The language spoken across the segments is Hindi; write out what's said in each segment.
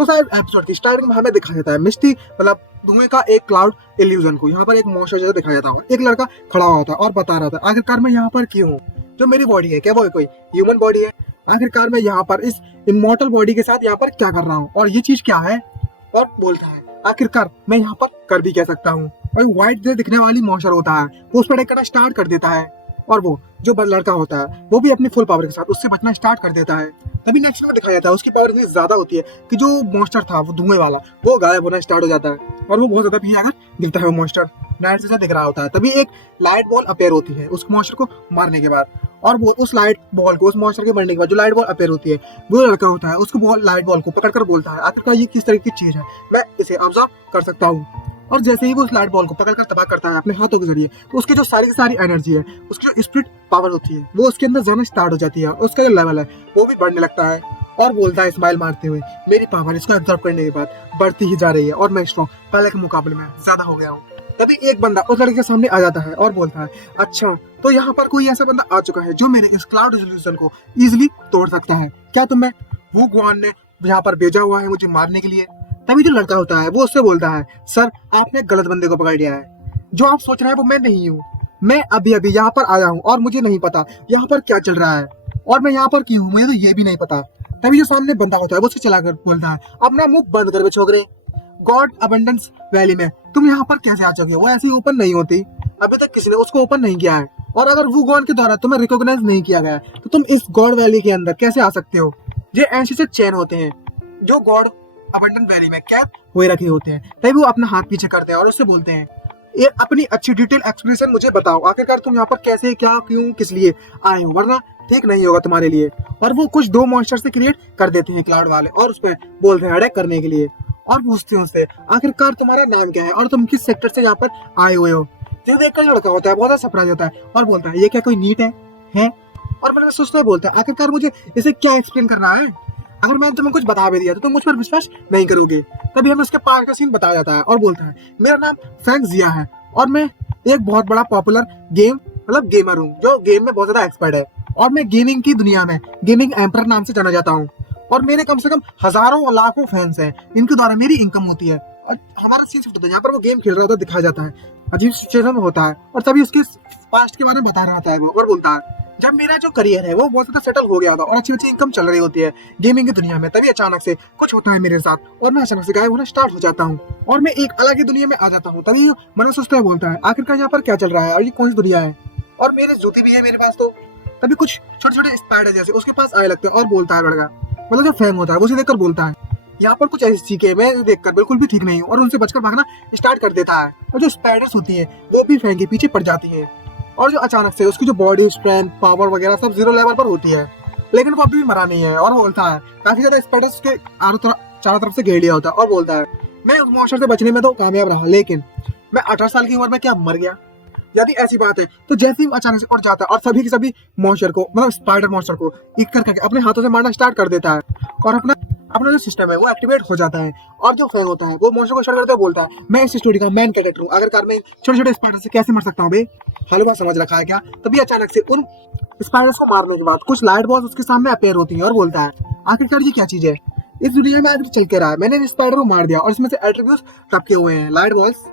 तो शायद एपिसोड की स्टार्टिंग में हमें दिखाया जाता है मिस्टी मतलब धुएं का एक क्लाउड इल्यूजन को यहाँ पर एक मॉन्स्टर जैसा दिखाया जाता है। एक लड़का खड़ा हुआ था और बता रहा था आखिरकार मैं यहाँ पर क्यों हूँ, जो मेरी बॉडी है क्या वो कोई ह्यूमन बॉडी है, आखिरकार मैं यहाँ पर इस इमॉर्टल बॉडी के साथ यहाँ पर क्या कर रहा हूँ और ये चीज क्या है। और बोलता है आखिरकार मैं यहाँ पर कर भी क्या सकता हूँ। और व्हाइट जो दिखने वाली मॉन्स्टर होता है वो उस पर अटैक करना स्टार्ट कर देता है और वो जो लड़का होता है वो भी अपनी फुल पावर के साथ उससे बचना स्टार्ट कर देता है। तभी नेक्स्ट में दिखाया जाता है उसकी पावर इतनी ज्यादा होती है कि जो मॉन्स्टर था वो धुएं वाला वो गायब होना स्टार्ट हो जाता है और वो बहुत ज्यादा भी अगर गिरता है वो मॉन्स्टर लाइट से दिख रहा होता है। तभी एक लाइट बॉल अपेयर होती है उस मॉन्स्टर को मारने के बाद और वो उस लाइट बॉल को उस मॉन्स्टर के मरने के बाद जो लाइट बॉल अपेयर होती है वो लड़का होता है उसको बॉल लाइट बॉल को पकड़कर बोलता है आखिरकार ये किस तरह की चीज है, मैं इसे ऑब्जर्व कर सकता हूँ। और जैसे ही वो उस लाइट बॉल को पकड़कर तबाह करता है अपने हाथों के जरिए तो उसकी जो सारी की सारी एनर्जी है उसकी जो स्पिरिट पावर होती है वो उसके अंदर जाना स्टार्ट हो जाती है। उसका जो लेवल है वो भी बढ़ने लगता है और बोलता है स्माइल मारते हुए मेरी पावर इसको ऑब्जर्व करने के बाद बढ़ती ही जा रही है और मैं स्ट्रॉन्ग पहले के मुकाबले में ज्यादा हो गया हूँ। तभी एक बंदा उस लड़के के सामने आ जाता है और बोलता है अच्छा तो यहाँ पर कोई ऐसा बंदा आ चुका है जो मेरे इस क्लाउड रिजोल्यूशन को इजिली तोड़ सकता है, क्या तुम्हें वो गुआन ने यहाँ पर भेजा हुआ है मुझे मारने के लिए। तभी जो लड़का होता है वो उससे बोलता है सर आपने गलत बंदे को पकड़ लिया है, जो आप सोच रहे हैं वो मैं नहीं हूँ, मैं अभी अभी यहाँ पर आया हूँ और मुझे नहीं पता यहाँ पर क्या चल रहा है और मैं यहाँ पर क्यों हूँ मुझे तो ये भी नहीं पता। तभी जो सामने बंदा होता है वो उससे चलाकर बोलता है अपना मुंह बंद कर बे छोकरे, गॉड अबंडेंस वैली में तुम यहाँ पर कैसे आ चुके हो, वो ऐसी ओपन नहीं होती, अभी तक किसी ने उसको ओपन नहीं किया है और अगर वो गॉड के द्वारा तुम्हें रिकॉग्नाइज नहीं किया गया तो तुम इस गॉड वैली के अंदर कैसे आ सकते हो। ये एंशियंट चेन होते हैं जो गॉड अबंडेंट वैली में कैद हुए रखे होते हैं। तभी वो अपना हाथ पीछे करते हैं और उससे बोलते हैं ये अपनी अच्छी डिटेल एक्सप्लेनेशन मुझे बताओ, आखिरकार तुम यहाँ पर कैसे क्या क्यों किस लिए आए हो, वरना ठीक नहीं होगा तुम्हारे लिए। और वो कुछ दो मॉन्स्टर से क्रिएट कर देते हैं क्लाउड वाले और उस पर बोलते हैं अटैक करने के लिए और पूछते हैं उससे आखिरकार तुम्हारा नाम क्या है और तुम किस सेक्टर से यहाँ पर आए हुए हो। जो देखकर लड़का होता है बहुत ज्यादा सरप्राइज होता है और बोलता है ये क्या कोई नीट है? और मैंने सोचता है बोलता है आखिरकार मुझे इसे क्या एक्सप्लेन करना है, अगर मैंने तुम्हें कुछ बता भी दिया तो तुम मुझ पर विश्वास नहीं करोगे। तभी हमें उसके पास का सीन बताया जाता है और बोलता है मेरा नाम फ्रैंक जिया है और मैं एक बहुत बड़ा पॉपुलर गेमर हूँ जो गेम में बहुत ज्यादा एक्सपर्ट है और मैं गेमिंग की दुनिया में गेमिंग एम्पर नाम से जाना जाता हूँ और मेरे कम से कम हजारों और लाखों फैंस हैं, इनके द्वारा मेरी इनकम होती है। और हमारा सीन होता है यहाँ पर वो गेम खेल रहा होता है दिखाया जाता है, अजीब सिचुएशन में होता है और तभी उसके पास्ट के बारे में बता रहा था वो और बोलता है जब मेरा जो करियर है वो बहुत ज्यादा सेटल हो गया था और अच्छी अच्छी इनकम चल रही होती है गेमिंग की दुनिया में, तभी अचानक से कुछ होता है मेरे साथ और मैं अचानक से गायब होना स्टार्ट हो जाता हूँ और मैं एक अलग ही दुनिया में आ जाता हूँ। तभी मन सोचता है बोलता है आखिरकार यहाँ पर क्या चल रहा है और ये कौन सी दुनिया है और मेरे जूते भी है मेरे पास। तो तभी कुछ छोटे छोटे स्पाइडर जैसे उसके पास आए लगते हैं और बोलता है लड़का मतलब जो फैंग होता है वो उसे देखकर बोलता है यहाँ पर कुछ ऐसी चीजें मैं देखकर बिल्कुल भी ठीक नहीं हूँ और उनसे बचकर भागना स्टार्ट कर देता है। और जो स्पाइडर्स होती हैं वो भी फैंग के पीछे पड़ जाती हैं और जो अचानक से उसकी जो बॉडी स्ट्रेंथ पावर वगैरह सब 0 लेवल पर होती है, लेकिन वो अभी भी मरा नहीं है और बोलता है काफी ज्यादा स्पाइडर्स के चारों तरफ से घेर लिया होता है और बोलता है मैं उस मॉन्स्टर से बचने में तो कामयाब रहा लेकिन मैं 18 साल की उम्र में क्या मर गया। यदि ऐसी बात है तो जैसे ही अचानक से उठ जाता है और सभी के सभी मॉन्स्टर को मतलब स्पाइडर मॉन्स्टर को एक करके अपने हाथों से मारना स्टार्ट कर देता है और अपना जो सिस्टम है वो एक्टिवेट हो जाता है और जो फैंग होता है वो मॉन्स्टर को स्टार्ट करते हुए बोलता है मैं इस स्टोरी का मेन कैरेक्टर हूँ, आखिरकार मैं छोटे छोटे स्पाइडर से कैसे मर सकता हूँ भाई, हलवा समझ रखा है क्या। तभी अचानक से उन स्पाइडर्स को मारने के बाद कुछ लाइट बॉल्स उसके सामने अपेयर होती है और बोलता है आखिरकार ये क्या चीज है, इस दुनिया में आखिर चल के रहा है, मैंने स्पाइडर को मार दिया और इसमें से एट्रीब्यूट्स टपके हुए हैं लाइट बॉल्स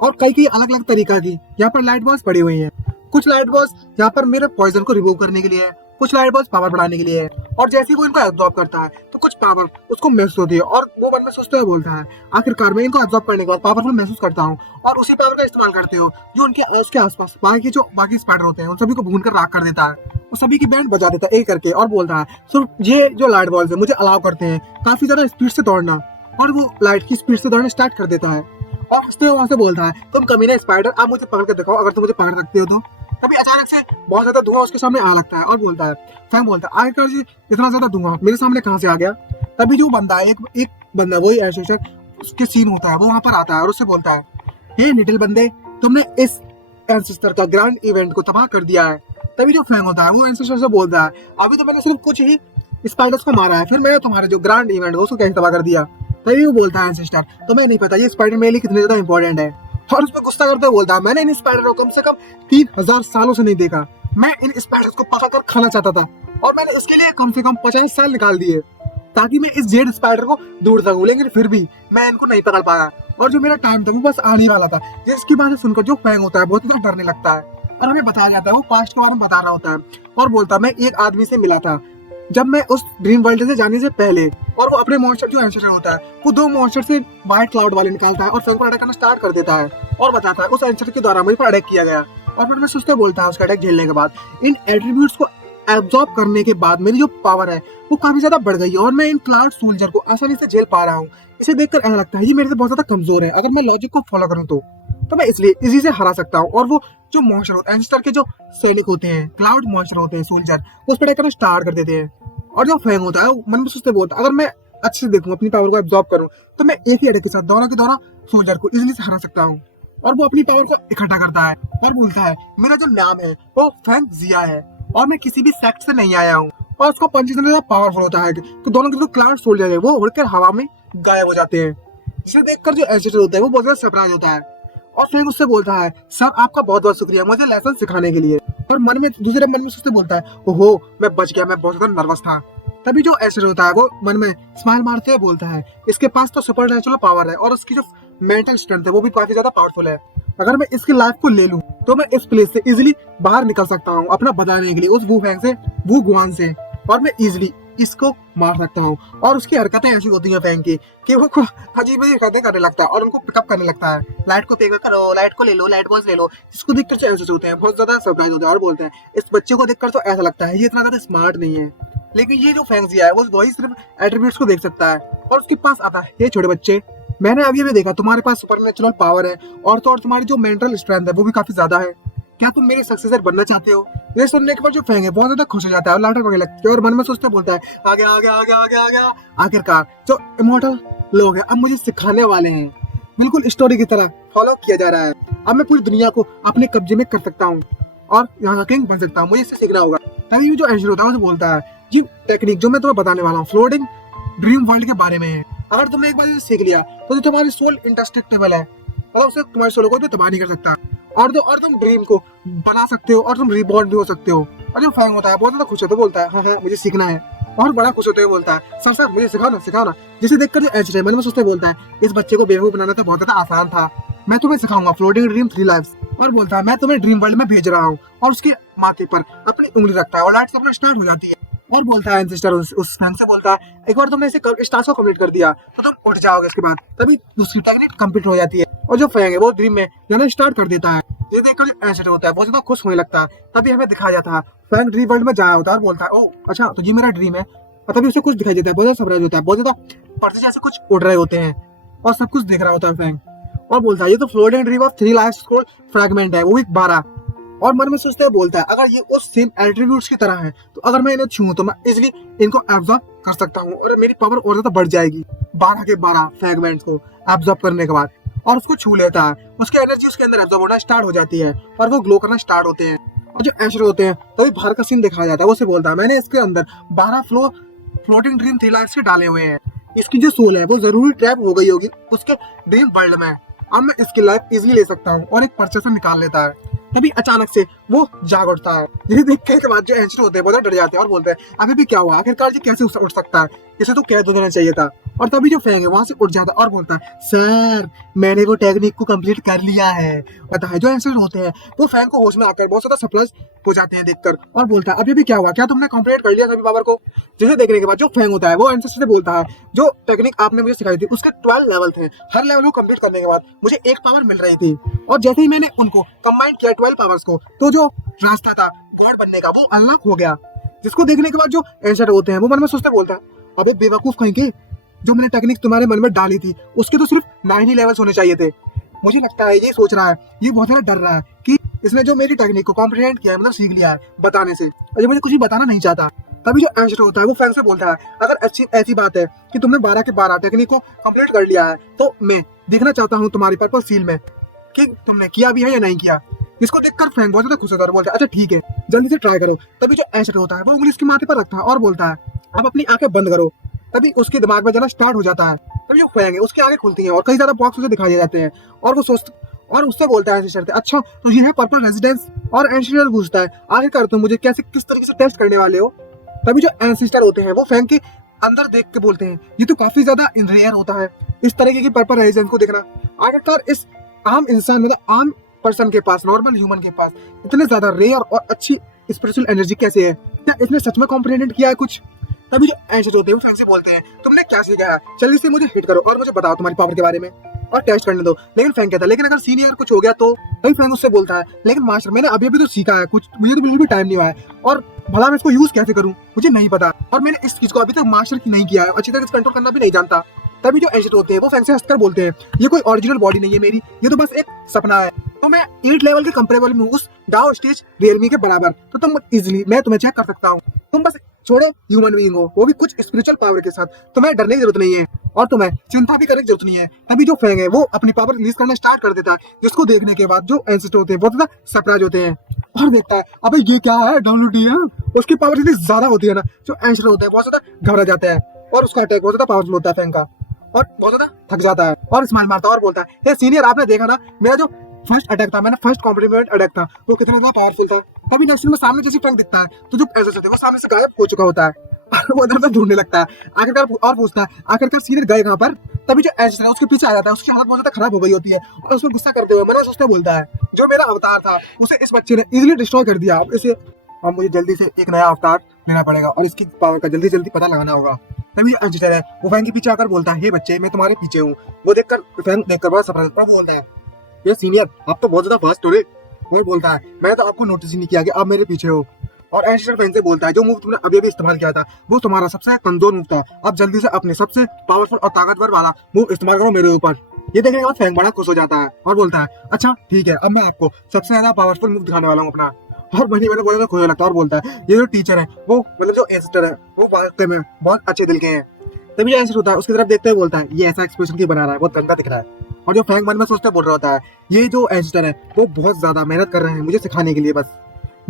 और कई अलग अलग तरीका की यहाँ पर लाइट बॉल्स पड़ी हुई है। कुछ लाइट बॉल्स यहाँ पर मेरे पॉइजन को रिमूव करने के लिए है, कुछ लाइट बॉल्स पावर बढ़ाने के लिए है और जैसे ही वो इनको एब्जॉर्ब करता है तो कुछ पावर उसको महसूस होती है और वो मन में सोचते हुए बोलता है आखिरकार मैं इनको एब्जॉर्ब करने के बाद पावरफुल महसूस करता हूँ और उसी पावर का इस्तेमाल करते हो जो उनके उसके आसपास बाकी स्पाइडर होते हैं उन सभी को भून कर राख कर देता है, वो सभी की बैंड बजा देता है एक करके और बोलता है सिर्फ ये जो लाइट बॉल्स है मुझे अलाउ करते हैं काफी ज्यादा स्पीड से दौड़ना और वो लाइट की स्पीड से दौड़ना स्टार्ट कर देता है और हंसते हुए वहां से बोलता है तुम कमीना स्पाइडर आप मुझे पकड़ कर दिखाओ अगर तुम मुझे पकड़ सकते हो तो। तभी अचानक से बहुत ज्यादा धुआं उसके सामने आ लगता है और बोलता है फैंग बोलता है आखिरकार जी इतना ज्यादा धुआं मेरे सामने कहाँ से आ गया। तभी जो बंदा है एक बंदा वही एंसेस्टर उसके सीन होता है वो वहां पर आता है और उससे बोलता है हे लिटिल बंदे तुमने इस एंसेस्टर का ग्रैंड इवेंट को तबाह कर दिया है। तभी जो फैंग होता है वो एंसेस्टर से बोलता है अभी तो मैंने सिर्फ कुछ ही स्पाइडर्स को मारा है फिर मैंने तुम्हारे जो ग्रैंड इवेंट है उसको कैसे तबाह कर दिया। तभी वो बोलता है एंसेस्टर तुम्हें नहीं पता ये स्पाइडर मेरे लिए कितने ज्यादा इंपॉर्टेंट है और उसमें गुस्सा करते हुए बोलता है मैंने इन स्पाइडर को कम से कम 3000 सालों से नहीं देखा, मैं इन स्पाइडर्स को पकाकर खाना चाहता था और मैंने इसके लिए कम से कम 50 साल निकाल दिए ताकि मैं इस जेड स्पाइडर को ढूंढ सकूं, लेकिन फिर भी मैं इनको नहीं पकड़ पाया। और जो मेरा टाइम था वो बस आने वाला था, जिसकी बात सुनकर जो फैंग होता है बहुत ज्यादा डरने लगता है और हमें बताया जाता है, वो पास्ट के बारे में बता रहा होता है और बोलता है मैं एक आदमी से मिला था जब मैं उस ड्रीम वर्ल्ड से जाने से पहले, और वो अपने मॉन्स्टर जो एंसेस्टर होता है वो 2 मॉन्स्टर से व्हाइट क्लाउड वाले निकालता है और फैंग पर अटैक करना स्टार्ट कर देता है और बताता है उस एंसेस्टर के द्वारा मुझे पर अटैक किया गया। और फिर मैं सुस्ते बोलता है उसका अटैक झेलने के बाद इन एट्रीब्यूट्स को एब्जॉर्ब करने के बाद मेरी जो पावर है वो काफी ज्यादा बढ़ गई है और मैं इन क्लाउड सोल्जर को आसानी से झेल पा रहा हूँ। इसे देखकर ऐसा लगता है ये मेरे से बहुत ज्यादा कमजोर है, अगर मैं लॉजिक को फॉलो करूँ तो मैं इसलिए इजी से हरा सकता हूँ। और वो जो मॉन्स्टर होते हैं एंसेस्टर के जो सैनिक होते हैं, क्लाउड मॉन्स्टर होते हैं सोल्जर, उस पर अटैक करना स्टार्ट कर देते हैं। और जो फैंग होता है वो मन में सोचते बोलता है अगर मैं अच्छे से देखूं, अपनी पावर को एब्जॉर्ब करूं, तो मैं एक ही अटैक के साथ दोनों के दोनों सोल्जर को इजीली से हरा सकता हूं। और वो अपनी पावर को इकट्ठा करता है और बोलता है मेरा जो नाम है वो फैंग जिया है और मैं किसी भी सेक्ट से नहीं आया हूँ। और उसका पंच इतना ज्यादा पावरफुल होता है कि दोनों के जो क्लाउड सोल्जर है वो उड़कर हवा में गायब हो जाते हैं, जिसे देखकर जो एंसेस्टर होता है वो बहुत ज्यादा सरप्राइज होता है। और फिर उससे बोलता है सर आपका बहुत बहुत शुक्रिया मुझे लेसन सिखाने के लिए। और दूसरे मन में सोचते बोलता है ओहो मैं बच गया, मैं बहुत ज्यादा नर्वस था। तभी जो एंसेस्टर होता है वो मन में स्माइल मारते हुए बोलता है इसके पास तो सुपर नेचुरल पावर है और उसकी जो मेंटल स्ट्रेंथ है वो भी काफी ज्यादा पावरफुल है। अगर मैं इसकी लाइफ को ले लूं तो मैं इस प्लेस से इजिली बाहर निकल सकता हूँ अपना बचाने के लिए उस वू फैंग से, वू गुआन से, और मैं इजिली इसको मार सकता हूँ। और उसकी हरकतें ऐसी होती हैं फैंग की कि वो अजीब अजीब हरकतें करने लगता है और उनको पिकअप करने लगता है, लाइट को पिकअप करो, लाइट को ले लो, लाइट बॉल्स ले लो। जिसको देखकर जो एंसेस्टर होते हैं बहुत ज्यादा सरप्राइज होते हैं और बोलते हैं इस बच्चे को देखकर तो ऐसा लगता है ये इतना ज्यादा स्मार्ट नहीं है। लेकिन ये जो फैंग जिया है वो वही सिर्फ एट्रीब्यूट्स को देख सकता है और उसके पास आता है ये छोटे बच्चे, मैंने अभी भी देखा तुम्हारे पास सुपर नेचुरल पावर है और तो और तुम्हारी जो मेंटल स्ट्रेंथ है वो भी काफी ज्यादा है, क्या तुम मेरी सक्सेसर बनना चाहते हो? ये सुनने के बाद जो फैंग है बहुत ज्यादा खुश हो जाता है और लाटर पकड़ने लगता है और मन में सोचते बोलता है आगे आगे आगे आगे आगे। आखिरकार जो इमॉर्टल लोग हैं अब मुझे सिखाने वाले हैं, बिल्कुल स्टोरी की तरह फॉलो किया जा रहा है। अब मैं पूरी दुनिया को अपने कब्जे में कर सकता हूँ और यहाँ का किंग बन सकता हूँ, मुझे इससे सीखना होगा। तभी जो एंसेस्टर होता है वो बोलता है ये टेक्निक जो मैं तुम्हें बताने वाला हूँ फ्लोटिंग ड्रीम वर्ल्ड के बारे में है। अगर तुमने एक बार इसे सीख लिया तो तुम्हारी सोल इंडेस्ट्रक्टिबल है, मतलब उसे तुम्हारी सोल को भी तबाह नहीं कर सकता और तुम ड्रीम को बना सकते हो और तुम रिबॉर्न भी हो सकते हो। और जो फैंग होता है बहुत ज्यादा खुश होता है, बोलता है हाँ हाँ मुझे सीखना है और बड़ा खुश होते हुए बोलता है सर सर मुझे सिखाओ ना। जिसे देखकर जो एंसेस्टर मन में सोचते बोलता है इस बच्चे को बेवकूफ बनाना तो बहुत ज्यादा आसान था, मैं तुम्हें सिखाऊंगा फ्लोटिंग ड्रीम 3 लाइव्स। और बोलता है मैं तुम्हें ड्रीम वर्ल्ड में भेज रहा हूँ और उसके माथे पर अपनी उंगली रखता है और लाइट अपना स्टार्ट हो जाती है। और बोलता है एंसेस्टर उस फैंग से बोलता है एक बार तुमने इसे टास्क को कंप्लीट कर दिया तो तुम उठ जाओगे, इसके बाद तभी दूसरी टेक्निक कंप्लीट हो जाती है। और जो फैंग है वो ड्रीम में जाना स्टार्ट कर देता है। ये देखकर जो एंसेस्टर होता है बहुत ज्यादा खुश होने लगता है। तभी हमें दिखाया जाता है फैंग ड्रीम वर्ल्ड में जाया होता है और बोलता है ओ अच्छा तो ये मेरा ड्रीम है। और तभी उसे कुछ दिखाई देता है, बहुत ज्यादा सरप्राइज होता है, बहुत ज्यादा पर्दे जैसे कुछ उड़ रहे होते हैं और सब कुछ देख रहा होता है फैंग और बोलता है ये तो floating dream of 3 life scroll fragment है, वो भी 12। और मन में सोचते हुए बोलता है अगर ये उस सेम एट्रीब्यूट्स की तरह है तो अगर मैं इन्हें छूऊं तो मैं इजीली इनको एब्जॉर्ब कर सकता हूँ और मेरी पावर और ज्यादा बढ़ जाएगी 12 के 12 फ्रैगमेंट्स को एब्जॉर्ब करने के बाद। और उसको छू लेता है, उसकी एनर्जी उसके अंदर एब्जॉर्ब होना स्टार्ट हो जाती है और वो ग्लो करना स्टार्ट होते हैं। और जो एंसेस्टर होते हैं तभी बाहर का सीन दिखाया जाता है, वो से बोलता है मैंने इसके अंदर 12 फ्लोटिंग ड्रीम 3 लाइफ्स के डाले हुए हैं, इसकी जो सोल है वो जरूरी ट्रैप हो गई होगी उसके ड्रीम वर्ल्ड में, अब मैं इसकी लाइफ इजीली ले सकता हूँ। और एक पर्चे से निकाल लेता है। तभी अचानक से वो जाग उठता है, जिसे देखने के बाद जो एंसेस्टर होते हैं बहुत डर जाते हैं और बोलते हैं अभी भी क्या हुआ, आखिरकार ये कैसे उठ सकता है, इसे तो कह देना चाहिए था। और तभी जो फैंग है वहां से उठ जाता है और बोलता है सर मैंने वो टेक्निक को कंप्लीट कर लिया है। पता है जो एंसेस्टर होते हैं वो फैंग को होश में आकर बहुत ज्यादा सरप्राइज हो जाते हैं देखकर और बोलता है अभी भी क्या हुआ, क्या तुमने कंप्लीट कर लिया सभी पावर को? जिसे देखने के बाद जो फैंग होता है वो एंसेस्टर से बोलता है जो टेक्निक आपने मुझे सिखाई थी उसके 12 लेवल थे, हर लेवल को कंप्लीट करने के बाद मुझे एक पावर मिल रही थी और जैसे ही मैंने उनको कंबाइन किया 12 पावर्स को तो जो रास्ता था गॉड बनने का वो अनलॉक हो गया। जिसको देखने के बाद जो एंसेस्टर होते हैं वो मन में सोचते बोलता है अबे बेवकूफ कहीं के, जो मैंने टेक्निक तुम्हारे मन में डाली थी उसके तो सिर्फ 9 ही लेवल्स होने चाहिए थे। मुझे लगता है ये सोच रहा है, ये बहुत ज्यादा डर रहा है कि इसने जो मेरी टेक्निक को कॉम्प्रिहेंड किया है, मतलब सीख लिया है बताने से, और ये मुझे कुछ भी बताना नहीं चाहता। तभी जो एंसेस्टर होता है वो फैंग से बोलता है अगर ऐसी बात है कि तुमने 12 के 12 टेक्निक को कंप्लीट कर लिया है तो मैं देखना चाहता हूँ तुम्हारी पर्पल सील में कि तुमने किया भी है या नहीं किया। इसको देखकर फैंग बहुत ज्यादा खुश होता है और बोलता है अच्छा ठीक है जल्दी से ट्राई करो। तभी जो एंसेस्टर होता है वो उंगली उसके माथे पर रखता है और बोलता है अब अपनी आंखें बंद करो। तभी उसके दिमाग में जाना स्टार्ट हो जाता है। तभी जो फैंग है उसकी आंखें खुलती हैं और कई ज्यादा बॉक्स उसे दिखाई जाते हैं और वो और उससे बोलता है एंसेस्टर से अच्छा तो ये है पर्पल रेजिडेंस। और एंसेस्टर पूछता है आखिरकार तुम मुझे किस तरीके से टेस्ट करने वाले हो? तभी जो एंसेस्टर होते हैं वो फैंग की अंदर देख के बोलते हैं ये तो काफी ज्यादा रेयर होता है इस तरीके की पर्पल रेजिडेंस को देखना। आखिरकार इस आम इंसान मतलब आम पर्सन के पास, नॉर्मल ह्यूमन के पास इतने ज्यादा रेयर और अच्छी स्पिरिचुअल एनर्जी कैसे है? क्या इसने सच में कॉम्प्रिहेंड किया है कुछ? तभी जो एंशर्स होते हैं वो फैंक से बोलते हैं तुमने क्या सीखा है, जल्दी से मुझे हिट करो और मुझे बताओ तुम्हारी पावर के बारे में और टेस्ट करने दो। लेकिन फैंक कहता है लेकिन अगर सीनियर कुछ हो गया तो? तभी फैंक उससे बोलता है लेकिन मास्टर मैंने अभी अभी तो सीखा है कुछ, मुझे तो बिल्कुल भी टाइम नहीं हुआ है और भला मैं इसको यूज कैसे करूं मुझे नहीं पता, और मैंने इस चीज को अभी तक मास्टर की नहीं किया है, अच्छी तरह से कंट्रोल करना भी नहीं जानता। तभी जो एंशर्स होते हैं वो फैंक से हंसकर बोलते हैं ये कोई ओरिजिनल बॉडी नहीं है मेरी, ये तो बस एक सपना है, तो मैं 8 लेवल के कंपेरेबल में उस डाओ स्टेज रियलमी के बराबर, तो तुम इजीली मैं तुम्हें चेक कर सकता हूँ, तुम बस छोड़े ह्यूमन बीइंग हो वो भी कुछ स्पिरिचुअल पावर के साथ, तुम्हें डरने की जरूरत नहीं है और तुम्हें चिंता भी करने की जरूरत नहीं है। तभी जो फैंग है वो अपनी पावर रिलीज करना स्टार्ट कर देता है, जिसको देखने के बाद जो एंसेस्टर होते हैं बहुत ज्यादा सरप्राइज होते हैं और देखता है अबे ये क्या है, WD है, उसकी पावर इतनी ज्यादा होती है ना, जो एंसेस्टर होता है बहुत ज्यादा घबरा जाता है और उसका अटैक बहुत ज्यादा पावरफुल होता है फैंग का और बहुत ज्यादा थक जाता है और स्माइल मारता है और बोलता है हे सीनियर आपने देखा ना मेरा जो फर्स्ट अटैक था, मैंने फर्स्ट कॉम्प्लीमेंट अटैक था वो कितना ज्यादा पावरफुल था। तभी नेक्स्ट में सामने जैसे फैंक दिखता है तो जो एंसेस्टर थे वो सामने से गायब हो चुका होता है वो इधर उधर ढूंढने लगता है, आखिरकार और पूछता है आखिरकार सीनियर गए कहाँ पर? तभी जो एंसेस्टर है उसके पीछे आ जाता है, उसकी हालत बहुत ज्यादा खराब हो गई होती है और उसमें गुस्सा करते हुए मना सोचते बोलता है जो मेरा अवतार था उसे इस बच्चे ने इजीली डिस्ट्रॉय कर दिया, अब इसे अब मुझे जल्दी से एक नया अवतार लेना पड़ेगा और इसकी पावर का जल्दी जल्दी पता लगाना होगा। तभी एंसेस्टर है वो फैंक के पीछे आकर बोलता है हे बच्चे मैं तुम्हारे पीछे हूँ। वो देखकर फैंक देखकर बड़ा सरप्राइज होता है, वो बोलता है ये सीनियर आप तो बहुत ज्यादा फास्ट हो रहे। वो बोलता है मैंने तो आपको नोटिस ही नहीं किया कि आप मेरे पीछे हो। और एंसेस्टर फैंक से बोलता है जो मूव तुमने अभी अभी इस्तेमाल किया था वो तुम्हारा सबसे कमजोर मूव था, अब जल्दी से अपने सबसे पावरफुल और ताकतवर वाला मूव इस्तेमाल करो मेरे ऊपर। ये देखने के बाद फैंक बड़ा खुश हो जाता है और बोलता है अच्छा ठीक है अब मैं आपको सबसे ज्यादा पावरफुल मूव दिखाने वाला हूँ अपना। और बनी मैंने बहुत खुश लगता है और बोलता है ये जो टीचर है वो मतलब जो एंसेस्टर है वो वाकई में बहुत अच्छे दिल के हैं। तभी आंसर होता है उसकी तरफ देखते हुए बोलता है ये ऐसा एक्सप्रेशन क्यों बना रहा है, बहुत गंदा दिख रहा है। और जो फैंक मन में सोचता बोल रहा होता है ये जो एंसेस्टर है वो बहुत ज्यादा मेहनत कर रहे हैं मुझे सिखाने के लिए, बस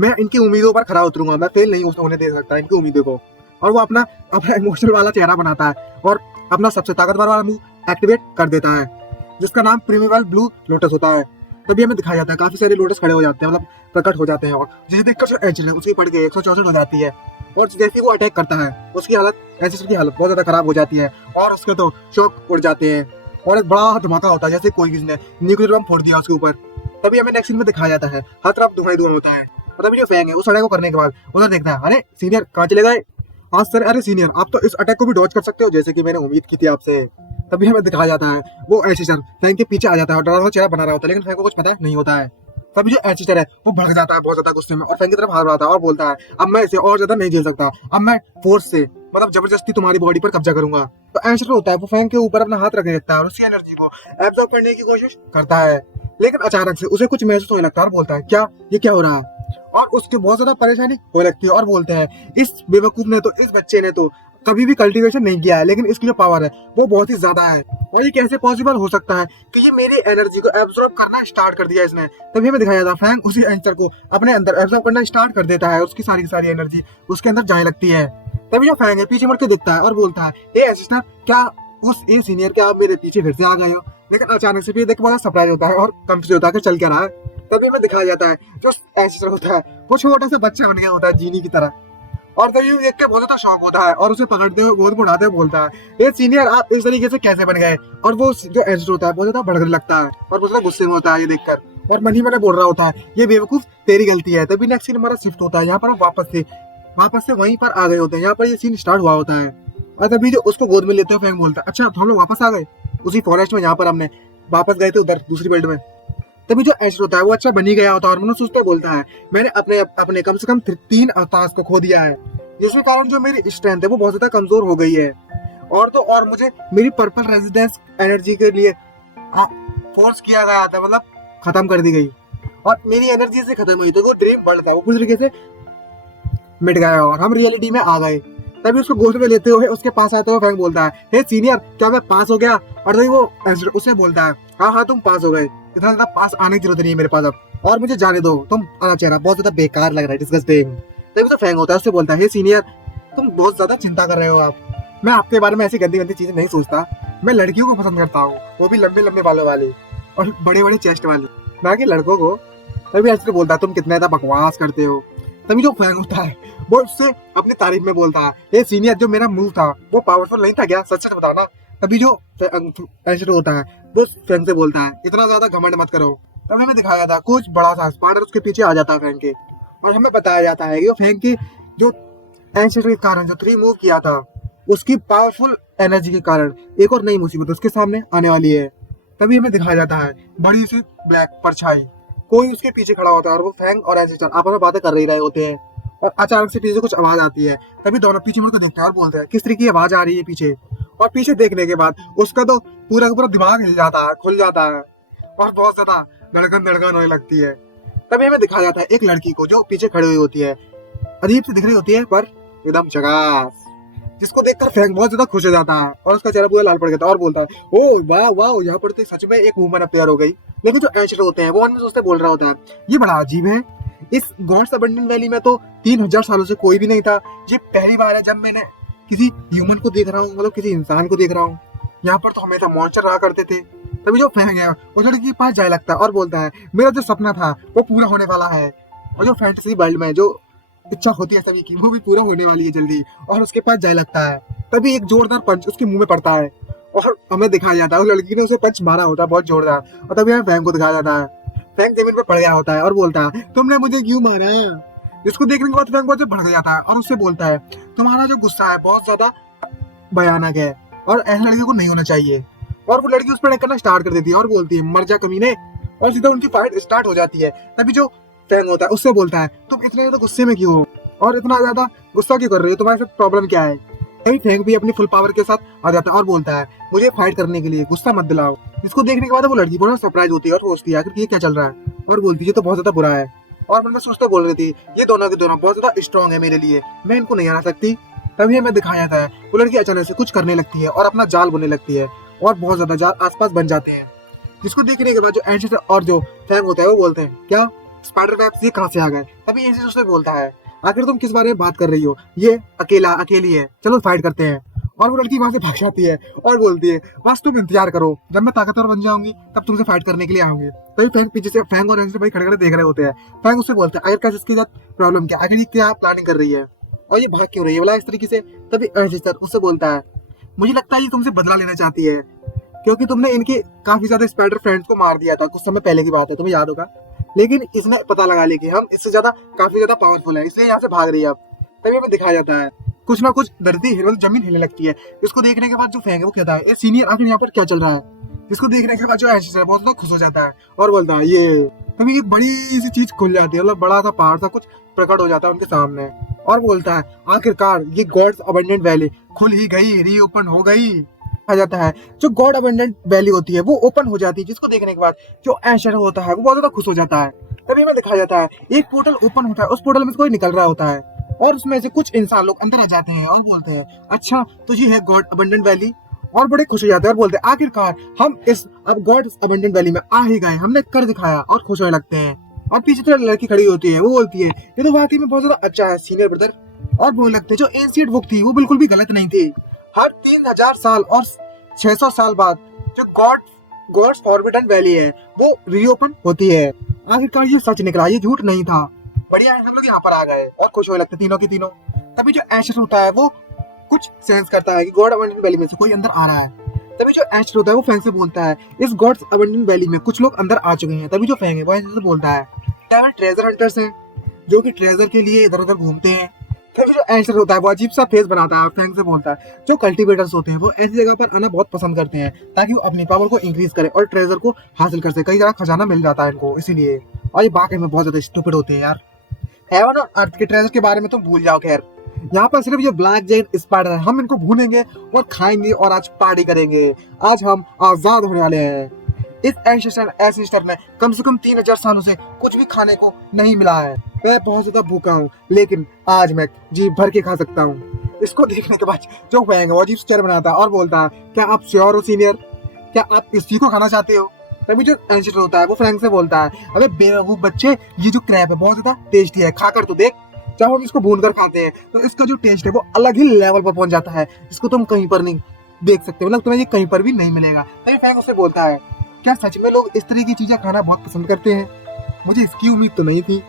मैं इनकी उम्मीदों पर खरा उतरूंगा, मैं फेल नहीं होने दे सकता इनकी उम्मीदों को। और वो अपना इमोशनल वाला चेहरा बनाता है और अपना सबसे ताकतवर वाला मूव एक्टिवेट कर देता है जिसका नाम प्रीमिवल ब्लू लोटस होता है। तभी हमें दिखाया जाता है काफी सारे लोटस खड़े हो जाते हैं, मतलब प्रकट हो जाते हैं और जिसे देखकर जो एंसेस्टर है उसकी पड़ के 164 हो जाती है और जैसे वो अटैक करता है उसकी हालत एंसेस्टर की हालत बहुत ज्यादा खराब हो जाती है और उसके तो शॉक उड़ जाते हैं और एक बड़ा धमाका होता है जैसे कोई किसी ने न्यूक्लियर बम फोड़ दिया उसके ऊपर। तभी हमें नेक्स्ट सीन में दिखाया जाता है हर तरफ धुआं धुआं होता है और तभी जो फैंग है उस अटैक को करने के बाद उधर देखता है अरे सीनियर कहाँ चले गए आज सर, अरे सीनियर आप तो इस अटैक को भी डॉज कर सकते हो जैसे कि मैंने उम्मीद की थी आपसे। तभी हमें दिखाया जाता है वो एंसेस्टर फैंक के पीछे आ जाता है और डरा चेहरा बना रहा होता है लेकिन फैंक को कुछ पता नहीं होता है। तभी जो एंसेस्टर है वो भड़क जाता है बहुत ज्यादा गुस्से में और फैंक की तरफ हाथ बढ़ाता है और बोलता है अब मैं इसे और ज्यादा नहीं झेल सकता, अब मैं फोर्स से मतलब जबरदस्ती तुम्हारी बॉडी पर कब्जा करूंगा। तो एंसेस्टर होता है वो फैंक के ऊपर अपना हाथ रखने लगता है और उसी एनर्जी को एब्जॉर्ब करने की कोशिश करता है लेकिन अचानक से उसे कुछ महसूस होने लगता है और बोलता है क्या ये क्या हो रहा है, और उसके बहुत ज्यादा परेशानी होने लगती है और बोलते हैं इस बेवकूफ ने तो इस बच्चे ने तो कभी भी कल्टीवेशन नहीं किया है लेकिन इसकी जो पावर है वो बहुत ही ज्यादा है और ये कैसे पॉसिबल हो सकता है कि ये मेरी एनर्जी को एब्जॉर्ब करना स्टार्ट कर दिया इसने। तभी हमें दिखाया जाता है फैंक उसी एंसर को अपने अंदर एब्जॉर्ब करना स्टार्ट कर देता है, उसकी सारी की सारी एनर्जी उसके अंदर जाने लगती है। तभी जो फैंक है पीछे मुड़ के देखता है और बोलता है ए एंसेस्टर क्या उस ए सीनियर क्या आप मेरे पीछे फिर से आ गए हो, लेकिन अचानक से फिर देख बड़ा सरप्राइज होता है और कंफ्यूज होता है कि चल क्या रहा है। तभी हमें दिखाया जाता है जो एंसेस्टर होता है वो छोटा सा बच्चा बन गया होता है जीनी की तरह और तभी देख के बहुत ज्यादा शौक होता है और उसे पकड़ते हुए बहुत उड़ाते हुए बोलता है ये सीनियर आप इस तरीके से कैसे बन गए, और वो जो एंसेस्टर होता है बहुत ज्यादा भड़कने लगता है और बहुत ज्यादा गुस्से में होता है ये देखकर और मन ही मन बोल रहा होता है ये बेवकूफ तेरी गलती है। तभी नेक्स्ट सीन हमारा शिफ्ट होता है, यहाँ पर हम वापस से वहीं पर आ गए होते हैं, यहाँ पर ये सीन स्टार्ट हुआ होता है और तभी जो उसको गोद में लेते हुए फैंक बोलता है अच्छा तो हम लोग वापस आ गए उसी फॉरेस्ट में जहाँ पर हमने वापस गए थे उधर दूसरी वर्ल्ड में। तभी जो एंसेस्टर होता है वो अच्छा बनी गया होता है और मन सोचता बोलता है मैंने अपने कम से कम 3 अवतार को खो दिया है जिसके कारण जो मेरी स्ट्रेंथ है वो बहुत ज्यादा कमजोर हो गई है और मुझे मेरी पर्पल रेजिडेंस एनर्जी के लिए फोर्स किया गया था, मतलब खत्म कर दी गई और मेरी एनर्जी से खत्म हुई तो वो ड्रीम वर्ल्ड था वो पूरी तरीके से मिट गया और हम रियलिटी में आ गए। तभी उसको गोद में लेते हुए उसके पास आते हुए फैंक बोलता है हे सीनियर क्या मैं पास हो गया, और तभी वो उससे बोलता है हाँ तुम पास हो गए, इतना ज्यादा पास आने की जरूरत नहीं है मेरे पास अब और मुझे जाने दो, तुम चेहरा बहुत ज्यादा बेकार लग रहा है डिस्गस्टिंग। तभी तो फैंक होता है उससे बोलता है हे सीनियर तुम बहुत ज्यादा चिंता कर रहे हो, आप मैं आपके बारे में ऐसी गंदी गंदी चीजें नहीं सोचता, मैं लड़कियों को पसंद करता हूँ वो भी लंबे लंबे बालों वाली और बड़े बड़े चेस्ट वाली, ना कि लड़कों को। तभी ऐसे बोलता है तुम कितना ज्यादा बकवास करते हो, तभी जो फैंग होता है वो उससे अपनी तारीफ में बोलता है, ये सीनियर जो मेरा मूव था वो पावरफुल नहीं था क्या, सच सच बताना। तभी जो एंशरो होता है वो फैंग से बोलता है, इतना ज्यादा घमंड मत करो। तब हमें दिखाया था कुछ बड़ा सा स्पाइडर उसके पीछे आ जाता है फैंग के, और हमें बताया जाता है कि वो फैंग की जो एंशरो के कारण जो 3 मूव किया था उसकी पावरफुल एनर्जी के कारण एक और नई मुसीबत उसके सामने आने वाली है। तभी हमें दिखाया जाता है बड़ी सी ब्लैक परछाई, कोई उसके पीछे खड़ा होता है और वो फैंग और एंसेस्टर आपस में बातें कर रहे होते हैं, और अचानक से पीछे कुछ आवाज आती है। तभी दोनों पीछे मुड़कर देखते हैं और बोलते हैं किस तरह की आवाज आ रही है पीछे, और पीछे देखने के बाद उसका तो पूरा का पूरा दिमाग हिल जाता है, खुल जाता है, और बहुत ज्यादा धड़कन धड़कन होने लगती है। तभी हमें दिखाया जाता है एक लड़की को जो पीछे खड़ी हुई होती है, अजीब सी दिख रही होती है पर एकदम झकास, जिसको देखकर फैंग बहुत ज्यादा खुश हो जाता है और उसका चेहरा पूरा लाल पड़ जाता है और बोलता है, ओ वाह वाह, यहाँ पर तो सच में एक वुमन अपेयर हो गई। लेकिन जो एंशरो होते हैं वो मन में सोचते बोल रहा होता है, ये बड़ा अजीब है, इस गॉड्स अबंडेंट वैली में तो 3000 सालों से कोई भी नहीं था, ये पहली बार है जब मैंने किसी ह्यूमन को देख रहा हूँ, मतलब किसी इंसान को देख रहा हूँ। यहाँ पर तो हमेशा मॉन्स्टर रहा करते थे। तभी जो फैंग है वो लड़की के पास जाए लगता है और बोलता है, मेरा जो सपना था वो पूरा होने वाला है, और जो फैंटेसी वर्ल्ड में जो इच्छा होती है सभी की वो भी पूरा होने वाली है जल्दी, और उसके पास जाए लगता है। तभी एक जोरदार पंच उसके मुंह में पड़ता है और हमें दिखाया जाता है उस लड़की ने उसे पंच मारा होता है बहुत जोरदार, और तभी हमें फैंग को दिखाया जाता है, फैंग जमीन पे पड़ गया होता है और बोलता है, तुमने मुझे क्यों मारा। जिसको देखने के बाद फैंग बहुत भड़क जाता है और उससे बोलता है, तुम्हारा जो गुस्सा है बहुत ज्यादा भयानक है और ऐसी लड़की को नहीं होना चाहिए। और वो लड़की उस पर अटैक करना स्टार्ट कर देती है और बोलती है, मर जा कमीने, और सीधा उनकी फाइट स्टार्ट हो जाती है। तभी जो फैंग होता है उससे बोलता है, तुम इतने ज्यादा गुस्से में क्यों हो और इतना ज्यादा गुस्सा क्यों कर रही हो, तुम्हारे साथ प्रॉब्लम क्या है। तभी फैंग भी अपनी फुल पावर के साथ आ जाता है और बोलता है, मुझे फाइट करने के लिए गुस्सा मत दिलाओ। इसको देखने के बाद वो लड़की बहुत सरप्राइज होती है और सोचती है आखिर ये क्या चल रहा है, और बोलती है ये तो बहुत ज्यादा बुरा है, और मन में सोचते बोल रही थी, ये दोनों के दोनों बहुत ज्यादा स्ट्रॉन्ग है मेरे लिए, मैं इनको नहीं हरा सकती। तभी हमें दिखाया जाता है वो लड़की अचानक से कुछ करने लगती है और अपना जाल बनने लगती है, और बहुत ज्यादा जाल आसपास बन जाते हैं। जिसको देखने के बाद जो एंसेस्टर और जो फैंग होता है वो बोलते हैं, क्या स्पाइडर वेब्स ये कहाँ से आ गए। तभी एंसेस्टर उससे बोलता है, आखिर तुम किस बारे में बात कर रही हो, ये अकेली है, चलो फाइट करते हैं। और वो लड़की वहां से भाग जाती है और बोलती है, बस तुम इंतजार करो, जब मैं ताकतवर बन जाऊंगी तब तुमसे फाइट करने के लिए आऊंगी। तभी फैंग पीछे से फैंग और एंसेस्टर भाई खड़े खड़े देख रहे होते हैं। फैंग उससे बोलता है, आखिर क्या इसके साथ प्रॉब्लम क्या, आखिर ये क्या प्लानिंग कर रही है और ये भाग क्यों रही है बोला इस तरीके से। तभी एंसेस्टर उससे बोलता है, मुझे लगता है ये तुमसे बदला लेना चाहती है, क्योंकि तुमने इनके काफी ज्यादा स्पाइडर फ्रेंड्स को मार दिया था, कुछ समय पहले की बात है, तुम्हें याद होगा। लेकिन इसने पता लगा लिया कि हम इससे ज्यादा काफी ज्यादा पावरफुल है, इसलिए यहाँ से भाग रही है अब। तभी हमें दिखाया जाता है कुछ ना कुछ धरती मतलब जमीन हिलने लगती है। इसको देखने के बाद जो फैंग है वो कहता है, सीनियर आखिर यहाँ पर क्या चल रहा है। जिसको देखने के बाद जो एंसेस्टर है बहुत ज्यादा खुश हो जाता है और बोलता है, ये तभी एक बड़ी सी चीज खुल जाती है, मतलब बड़ा सा पहाड़ सा कुछ प्रकट हो जाता है उनके सामने, और बोलता है, आखिरकार ये गॉड्स अबंडेंट वैली खुल ही गई, रीओपन हो गई। आ जाता है जो गॉड अबंडेंट वैली होती है वो ओपन हो जाती है, जिसको देखने के बाद जो एंसेस्टर होता है वो बहुत ज्यादा खुश हो जाता है। तभी हमें दिखाया जाता है एक पोर्टल ओपन होता है, उस पोर्टल में से कोई निकल रहा होता है और उसमें से कुछ इंसान लोग अंदर आ जाते हैं और बोलते हैं, अच्छा तो ये है गॉड अबंडेंट वैली, और बड़े खुश हो जाते हैं और बोलते हैं, आखिरकार हम इस अब गॉड अबंडेंट वैली में आ ही गए, हमने कर दिखाया, और खुश होने लगते हैं। और पीछे तो लड़की खड़ी होती है, वो बोलती है, ये तो वाकई में बहुत ज्यादा अच्छा है सीनियर ब्रदर, और बोलने लगते हैं जो एंशिएंट बुक थी वो बिल्कुल भी गलत नहीं थी, हर 3000 साल और 600 साल बाद जो गॉड्स फॉरबिडन वैली है वो रीओपन होती है। आखिरकार ये सच निकला, ये झूठ नहीं था, बढ़िया है, हम लोग यहाँ पर आ गए, और खुश होने लगते तीनों के तीनों। तभी जो एंशिएंट होता है वो कुछ सेंस करता है कि गॉड अबंडेंट वैली में से कोई अंदर आ रहा है। तभी जो एंशिएंट होता है वो फैंग से बोलता है, इस गॉड्स अबंडेंट वैली में कुछ लोग अंदर आ चुके हैं। तभी जो फैंग है वो एंशिएंट से बोलता है, क्या ट्रेजर हंटर्स हैं जो कि ट्रेजर के लिए इधर उधर घूमते हैं। तभी जो एंशिएंट होता है वो अजीब सा फेस बनाता है, फैंग से बोलता है, जो कल्टीवेटर्स होते हैं वो ऐसी जगह पर आना बहुत पसंद करते हैं ताकि वो अपनी पावर को इंक्रीज करे और ट्रेजर को हासिल कर सके, कई जगह खजाना मिल जाता है इनको इसीलिए। और ये वाकई में बहुत ज्यादा स्टूपिड होते हैं यार। हेवन और अर्थ के ट्रेजर के बारे में तुम भूल जाओ, खैर यहाँ पर सिर्फ ये ब्लैक जेंट स्पाइडर है, हम इनको भूनेंगे और खाएंगे और आज पार्टी करेंगे, आज हम आजाद होने वाले हैं। इस एंसेस्टर ने कम से कम 3000 सालों से कुछ भी खाने को नहीं मिला है, मैं बहुत ज्यादा भूखा हूँ, लेकिन आज मैं जी भर के खा सकता हूँ। इसको देखने के बाद जो फैंग है वो अजीब चेहरा बनाता है और बोलता है, क्या आप श्योर हो सीनियर, क्या आप इसी को खाना चाहते हो। तभी जो एंसेस्टर होता है वो फ्रैंक से बोलता है, अबे बेवकूफ बच्चे, ये जो क्रैब है बहुत ज्यादा टेस्टी है, खाकर तो देख। जब हम इसको भूनकर खाते हैं तो इसका जो टेस्ट है वो अलग ही लेवल पर पहुंच जाता है, जिसको तुम कहीं पर नहीं देख सकते, मतलब तुम्हें ये कहीं पर भी नहीं मिलेगा। तभी फ्रैंक उससे बोलता है, क्या सच में लोग इस तरह की चीजें खाना बहुत पसंद करते हैं, मुझे इसकी उम्मीद तो नहीं थी।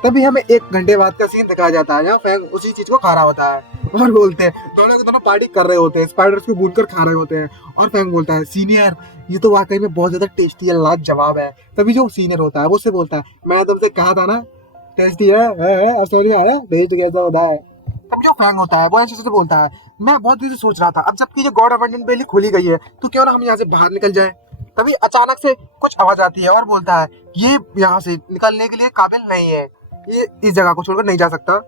तभी हमें 1 घंटे बाद का सीन दिखाया जाता है जहाँ फैंग उसी चीज को खा रहा होता है और बोलते हैं दोनों के दोनों पार्टी कर रहे होते हैं, स्पाइडर्स को भून कर खा रहे होते हैं। और फैंग बोलता है सीनियर ये तो वाकई में बहुत ज्यादा टेस्टी है, लाजवाब है। तभी जो सीनियर होता है वो उससे बोलता है मैंने तुमसे कहा था ना टेस्टी है, सॉरी आ रहा टेस्ट कैसा होता है। तब जो फैंग होता है वो ऐसे से बोलता है मैं बहुत देर से सोच रहा था अब जबकि जो गॉड अबंडेंट वैली खोली गई है तो क्यों ना हम यहाँ से बाहर निकल जाए। तभी अचानक से कुछ आवाज आती है और बोलता है ये यहाँ से निकलने के लिए काबिल नहीं है, ये इस जगह को छोड़कर नहीं जा सकता।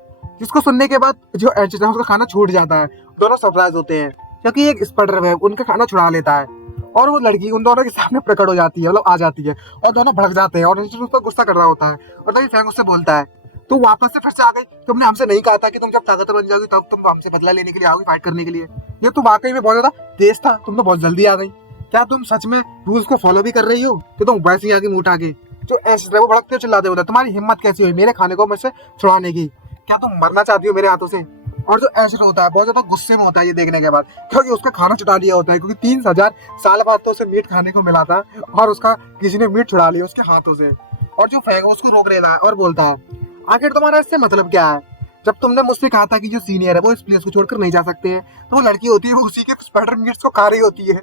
जिसको सुनने के बाद जो एंशियंट है उसका खाना छूट जाता है। दोनों सरप्राइज होते हैं क्योंकि एक स्पाइडर वेब उनका खाना छुड़ा लेता है और वो लड़की उन दोनों के सामने प्रकट हो जाती है, मतलब आ जाती है और दोनों भड़क जाते हैं और एंशियंट उस पर गुस्सा कर रहा होता है। और तभी फैंग उससे बोलता है तू वापस से फिर से आ गई, तुमने हमसे नहीं कहा था कि तुम जब ताकतवर बन जाओगी तब तुम हमसे बदला लेने के लिए आओगी, फाइट करने के लिए। ये तो वाकई में बहुत ज्यादा तेज था, तुम तो बहुत जल्दी आ गई। क्या तुम सच में रूल्स को फॉलो भी कर रही हो कि तुम वैसे ही आगे मुंह उठा के जो एंशियंट है वो भड़कते चिल्लाते होता है तुम्हारी हिम्मत कैसी हुई मेरे खाने को मुझसे छुड़ाने की, क्या तुम मरना चाहती हो मेरे हाथों से। और जो एंशियंट होता है बहुत ज्यादा गुस्से में होता है ये देखने के बाद क्योंकि उसका खाना छुड़ा लिया होता है, क्योंकि 3000 साल बाद तो उसे मीट खाने को मिला था और उसका किसी ने मीट छुड़ा लिया उसके हाथों से। और जो फैंग उसको रोक लेता है और बोलता है आखिर तुम्हारा इससे मतलब क्या है, जब तुमने मुझसे कहा था कि जो सीनियर है वो इस प्लेस को छोड़कर नहीं जा सकते हैं तो वो लड़की होती है वो उसी के स्पाइडर मीट्स को खा रही होती है।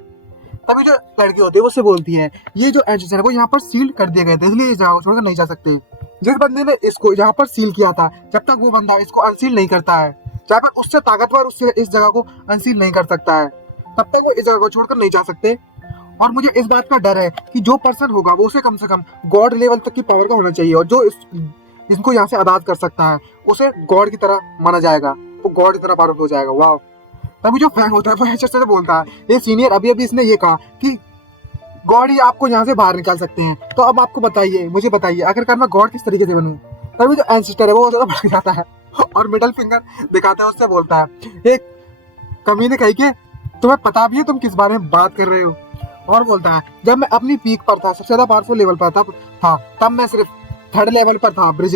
तभी जो लड़की होती है वो उससे बोलती है ये जो एंशियंट है वो यहाँ पर सील कर दिए गए थे इसलिए इस जगह को छोड़कर नहीं जा सकते। जिस बंदे ने इसको यहाँ पर सील किया था जब तक वो बंदा इसको अनसील नहीं करता है, चाहे फिर उससे ताकतवर उससे इस जगह को अनसील नहीं कर सकता है, तब तक वो इस जगह को छोड़कर नहीं जा सकते। और मुझे इस बात का डर है कि जो पर्सन होगा वो उसे कम से कम गॉड लेवल तक की पावर का होना चाहिए और जो इसको यहाँ से आजाद कर सकता है उसे गॉड की तरह माना जाएगा, वो गॉड की तरह पावरफुल हो जाएगा। वाह। तभी जो फैंग होता है वो ऐसे से बोलता है ये सीनियर अभी अभी इसने ये कहा कि गॉड ही आपको यहाँ से बाहर निकाल सकते हैं, तो अब आपको बताइए मुझे बताइए आखिरकार मैं गॉड किस तरीके से बनूं। तभी जो एंसेस्टर है वो ज्यादा भड़क जाता है और मिडिल फिंगर दिखाता है उससे बोलता है एक कमीने कही के तुम्हें पता भी है तुम किस बारे में बात कर रहे हो। और बोलता है जब मैं अपनी पीक पर था सबसे ज्यादा पावरफुल लेवल पर तब मैं सिर्फ 3rd लेवल पर था ब्रिज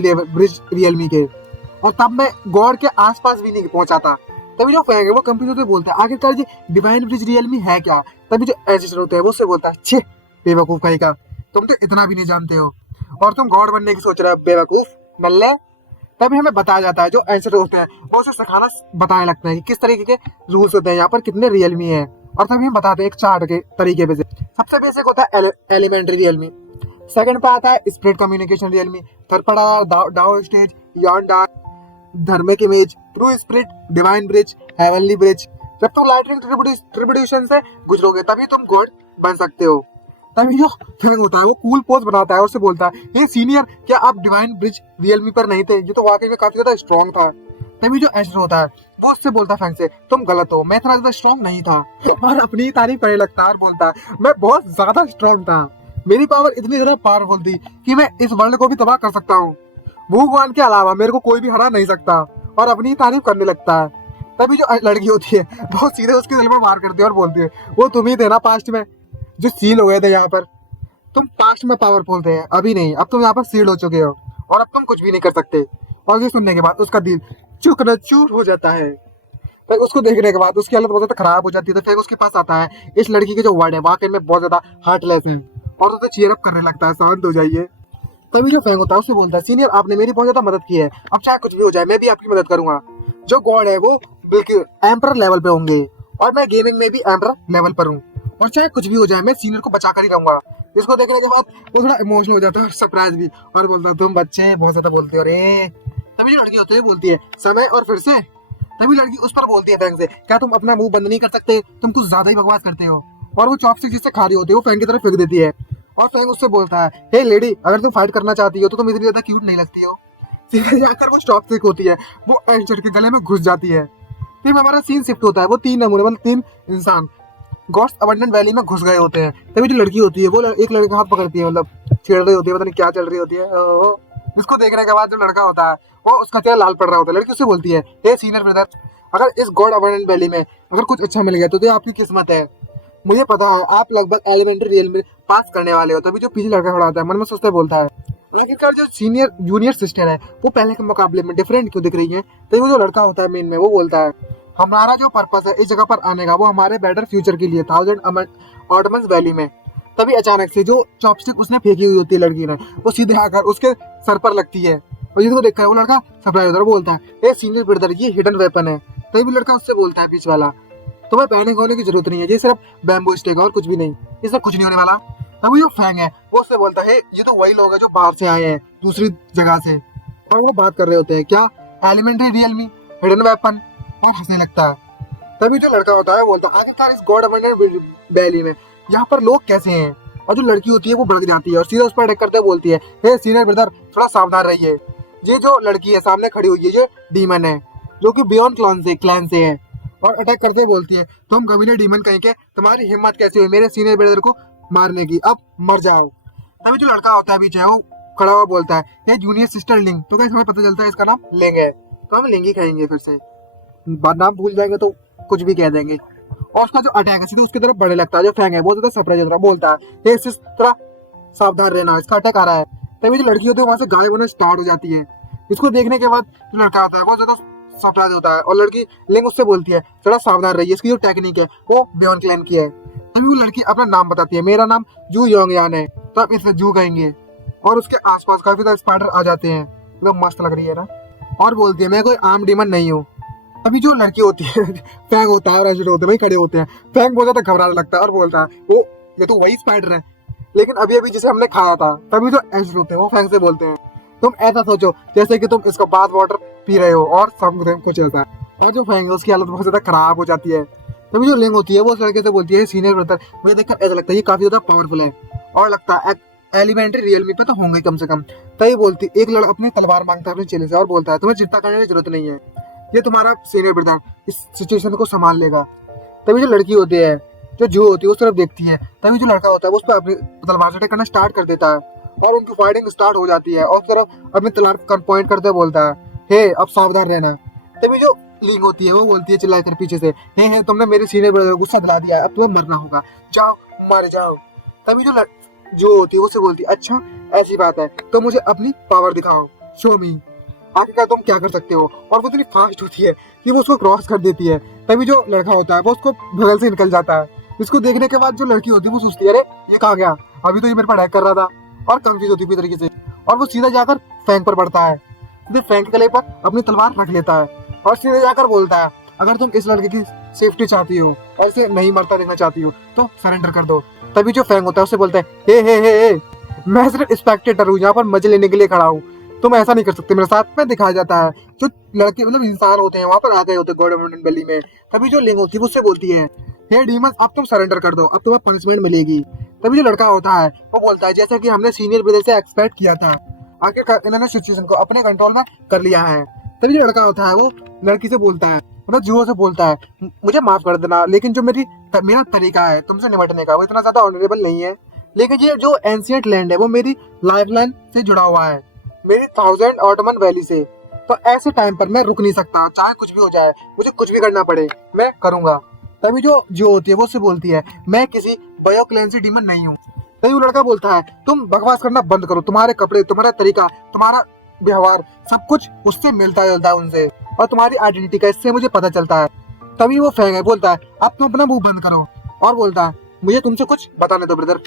रियलमी के, और तब मैं गॉड के आसपास भी नहीं पहुंचा था। तभी जो फैंग है वो कंप्यूटर से बोलता है आखिरकार ये डिवाइन ब्रिज रियलमी है क्या। तभी जो एंसेस्टर होता है वो उससे बोलता है छे बेवकूफ कहीं का, तुम तो इतना भी नहीं जानते हो और तुम गॉड बनने की सोच रहे हो बेवकूफ नल्ले। तभी हमें बताया जाता है जो एंसेस्टर होते हैं वो उसे सिखाना बताने लगते हैं कि किस तरीके के रूल्स होते हैं यहाँ पर कितने रियलमी है, और तभी हम बताते हैं एक चार्ट के तरीके पे। सबसे बेसिक होता है एलिमेंट्री रियलमी, सेकंड पे आता है स्प्लिट कम्युनिकेशन रियलमी, थर्ड पर आता है डाओ स्टेज, यॉन डार्क, धर्मिक image, true spirit, divine bridge, heavenly bridge. जब तुम लाइटनिंग ट्रिब्यूशन से गुजरोगे तभी तुम गॉड बन सकते हो। तभी जो फैंग होता है वो कूल पोज बनाता है और उससे बोलता है ये सीनियर क्या आप डिवाइन ब्रिज रियलमी पर नहीं थे, ये तो वाकई में काफी ज्यादा स्ट्रॉन्ग था। तभी जो एंशियंट होता है वो उससे बोलता है फैंग से तुम गलत हो, मैं इतना ज्यादा स्ट्रॉन्ग नहीं था, और अपनी तारीफ करने लगता है और बोलता है मैं बहुत ज्यादा स्ट्रॉन्ग था, मेरी पावर इतनी ज्यादा पावरफुल थी कि मैं इस वर्ल्ड को भी तबाह कर सकता हूँ, भगवान के अलावा मेरे को कोई भी हरा नहीं सकता, और अपनी तारीफ करने लगता है। तभी जो लड़की होती है वो सीधे उसके दिल में वार करती है और बोलती है वो तुम ही थे ना पास्ट में जो सील हो गए थे यहाँ पर, तुम पास्ट में पावरफुल थे अभी नहीं, अब तुम यहाँ पर सील हो चुके हो और अब तुम कुछ भी नहीं कर सकते। और ये सुनने के बाद उसका दिल चूर हो जाता है। फिर उसको देखने के बाद उसकी हालत बहुत ज्यादा खराब हो जाती है। तो फिर उसके पास आता है इस लड़की के जो वर्ड है वाकई में बहुत ज्यादा हार्टलेस है और उसे चीयर अप करने लगता है शांत हो जाइए। तभी जो फैंग होता है उससे बोलता है सीनियर आपने मेरी बहुत ज्यादा मदद की है, अब चाहे कुछ भी हो जाए मैं भी आपकी मदद करूंगा। जो गॉड है वो बिल्कुल एम्पर लेवल पे होंगे और मैं गेमिंग में भी एम्पर लेवल पर हूँ, और चाहे कुछ भी हो जाए मैं सीनियर को बचा कर ही रहूंगा। इसको देखने के बाद वो थोड़ा इमोशनल हो जाता है और सरप्राइज भी, और बोलता है तुम बच्चे बहुत ज्यादा बोलते हो रे। तभी जो लड़की होती है बोलती है समय और फिर से। तभी लड़की उस पर बोलती है फैंग से क्या तुम अपना मुंह बंद नहीं कर सकते, तुम कुछ ज्यादा ही बकवास करते हो। और वो चॉपस्टिक जिससे खा रही होती है वो फैंग की तरफ फेंक देती है और फैंग उससे बोलता है हे लेडी अगर तुम फाइट करना चाहती हो तो तुम इतनी ज्यादा क्यूट नहीं लगती हो। सीधे जाकर वो चॉपस्टिक होती है वो एंशियंट के गले में घुस जाती है। फिर हमारा सीन शिफ्ट होता है, वो 3 नमूने मतलब 3 इंसान गॉड्स अबंडेंट वैली में घुस गए होते हैं। तभी जो लड़की होती है वो एक लड़के का हाथ पकड़ती है, मतलब छेड़ रही होती है, पता नहीं क्या चल रही होती है। इसको देखने के बाद जो लड़का होता है वो उसका चेहरा लाल पड़ रहा होता है। लड़की उससे बोलती है हे सीनियर ब्रदर अगर इस गॉड अबंडेंट वैली में अगर कुछ अच्छा मिल गया तो आपकी किस्मत है, मुझे पता है आप लगभग एलिमेंट्री रियल में पास करने वाले हो। तभी जो पीछे लड़का खड़ा होता है मन में सोचते बोलता है आखिरकार जो सीनियर जूनियर सिस्टर है वो पहले के मुकाबले में डिफरेंट क्यों दिख रही है। तभी वो जो लड़का होता है मेन में वो बोलता है हमारा जो पर्पस है इस जगह पर आने का वो हमारे बेटर फ्यूचर के लिए 1000 ऑटमन्स वैली में। तभी अचानक से जो चॉपस्टिक उसने फेंकी हुई होती है लड़की ने वो सीधे आकर उसके सर पर लगती है और जिसको देखा है वो लड़का सरप्राइज होता है, बोलता है ए सीनियर ब्रदर ये हिडन वेपन है। तभी भी लड़का उससे बोलता है बीच वाला तुम्हें पैनिक होने की जरूरत नहीं है, ये सिर्फ बैम्बू स्टिक है और कुछ भी नहीं, इससे कुछ नहीं होने वाला। तभी जो फैंग है वो उससे बोलता है ये तो वही लोग हैं जो बाहर से आए हैं दूसरी जगह से, और वो बात कर रहे होते हैं क्या एलिमेंट्री रियलमी हिडन वेपन, और हंसने लगता है। तभी जो लड़का होता है बोलता है आखिरकार इस गॉड अबंडेंट वैली में यहाँ पर लोग कैसे हैं। और जो लड़की होती है वो भड़क जाती है और सीधा उस पर अटैक करते बोलती है हे सीनियर ब्रदर थोड़ा सावधान रहिए। ये जो लड़की है सामने खड़ी हुई है ये डीमन है जो कि बियॉन्ड क्लैन से है, और अटैक करते बोलती है तुम कभी डीमन कहीं के तुम्हारी हिम्मत कैसे हुई मेरे सीनियर ब्रदर को मारने की, अब मर जाओ। तभी जो लड़का होता है पीछे वो खड़ा हुआ बोलता है ये जूनियर सिस्टर लिंग, तो कैसे हमें पता चलता है इसका नाम लिंग है, तो हम लिंग ही कहेंगे, फिर से नाम भूल जाएंगे तो कुछ भी कह देंगे। और उसका जो अटैक है सीधे उसकी तरफ बढ़ने लगता है, जो फैंग है बहुत ज्यादा सरप्राइज होता है, बोलता है ये थोड़ा सावधान रहना इसका अटैक आ रहा है। तभी जो लड़की होती है वहां से गायब होना स्टार्ट हो जाती है। इसको देखने के बाद जो लड़का आता है बहुत ज्यादा सरप्राइज होता है और लड़की लिंग उससे बोलती है थोड़ा सावधान रहिए, इसकी जो टेक्निक है वो बियॉन्ड क्लैन की है। तभी वो लड़की अपना नाम बताती है मेरा नाम जू योंगयान है, तो आप इसे जू कहेंगे, और उसके आसपास काफी सारे स्पाइडर आ जाते हैं, एकदम मस्त लग रही है ना, और बोलती है मैं कोई आम डीमन नहीं हूँ। अभी जो लड़की होती है फैंग होता है और एसिड होते हैं वही खड़े होते हैं, फैंग बहुत ज्यादा घबराने लगता है और बोलता है वो ये तो वही स्पाइडर है लेकिन अभी अभी जिसे हमने खाया था। तभी जो एसिड होते हैं वो फैंग से बोलते हैं तुम ऐसा सोचो जैसे कि तुम इसका बाथ वाटर पी रहे हो, और सब कुछ ऐसा है। और जो फैंग है उसकी हालत बहुत ज्यादा खराब हो जाती है। तभी जो लिंग होती है वो उस लड़के से बोलती है सीनियर ब्रदर मुझे देखकर ऐसा लगता है ये काफी ज्यादा पावरफुल है, और लगता है एलिमेंट्री रियलमी पे तो होंगे कम से कम। तभी बोलती एक लड़का अपनी तलवार मांगता है अपने चेले से और बोलता है तुम्हें चिंता करने की जरूरत नहीं है, ये तुम्हारा सीनियर ब्रदर इस सिचुएशन को संभाल लेगा। तभी जो लड़की होती है जो जू होती है उस तरफ देखती है, तभी जो लड़का होता है वो उस पर अपनी तलवार से अटैक करना स्टार्ट कर देता है और उनकी फाइटिंग स्टार्ट हो जाती है, और उस तरफ अपनी तलवार पॉइंट करते बोलता है हे अब सावधान रहना। तभी जो लिंग होती है वो बोलती है चिल्ला कर पीछे से हे तुमने मेरे सीनियर ब्रदर को गुस्सा दिला दिया है, अब तुम्हें मरना होगा, जाओ मर जाओ। तभी जो होती है वो से बोलती है अच्छा ऐसी बात है तो मुझे अपनी पावर दिखाओ, शो मी, आखिरकार तुम क्या कर सकते हो। और वो इतनी फास्ट होती है कि वो उसको क्रॉस कर देती है। तभी जो लड़का होता है वो उसको बगल से निकल जाता है। इसको देखने के बाद जो लड़की होती है वो सोचती है अरे ये कहाँ गया, अभी तो ये मेरे पर अटैक कर रहा था, और कंफ्यूज होती है तरीके से, और वो सीधा जाकर फैंग पर पड़ता है, सीधे फैंग के गले पर अपनी तलवार रख लेता है और सीधे जाकर बोलता है अगर तुम इस लड़के की सेफ्टी चाहती हो और इसे नहीं मरता देखना चाहती हो तो सरेंडर कर दो। तभी जो फैंग होता है उससे बोलता है हे मैं सिर्फ स्पेक्टेटर हूँ, यहाँ पर मजे लेने के लिए खड़ा हूँ, तुम ऐसा नहीं कर सकते मेरे साथ में। दिखाया जाता है जो लड़के मतलब इंसान होते हैं वहां पर आ गए होते हैं गॉड अबंडेंट वैली में। तभी जो लिंग होती है उससे बोलती है हे डीमन अब तुम सरेंडर कर दो, अब तुम्हें पनिशमेंट मिलेगी। तभी जो लड़का होता है वो बोलता है जैसा कि हमने सीनियर ब्रदर से एक्सपेक्ट किया था, आखिरकार इन्होंने सिचुएशन को अपने कंट्रोल में कर लिया है। तभी जो लड़का होता है वो लड़की से बोलता है मतलब जुओ से बोलता है मुझे माफ कर देना लेकिन जो मेरा तरीका है तुमसे निपटने का वो इतना ज्यादा ऑनरेबल नहीं है, लेकिन ये जो एंशिएंट लैंड है वो मेरी लाइफलाइन से जुड़ा हुआ है, मेरी 1000 ऑटोमन वैली से, तो ऐसे टाइम पर मैं रुक नहीं सकता, चाहे कुछ भी हो जाए मुझे कुछ भी करना पड़े मैं करूंगा। तभी जो होती है वो उससे बोलती है मैं किसी बायो क्लेंसी डीमन नहीं हूँ। तभी वो लड़का बोलता है तुम बकवास करना बंद करो, तुम्हारे कपड़े तुम्हारा तरीका तुम्हारा व्यवहार सब कुछ उससे मिलता जुलता है उनसे, और तुम्हारी आइडेंटिटी का इससे मुझे पता चलता है। तभी वो फैंग है बोलता है अब तुम अपना मुंह बंद करो, और बोलता है मुझे तुमसे कुछ बताने दो ब्रदर,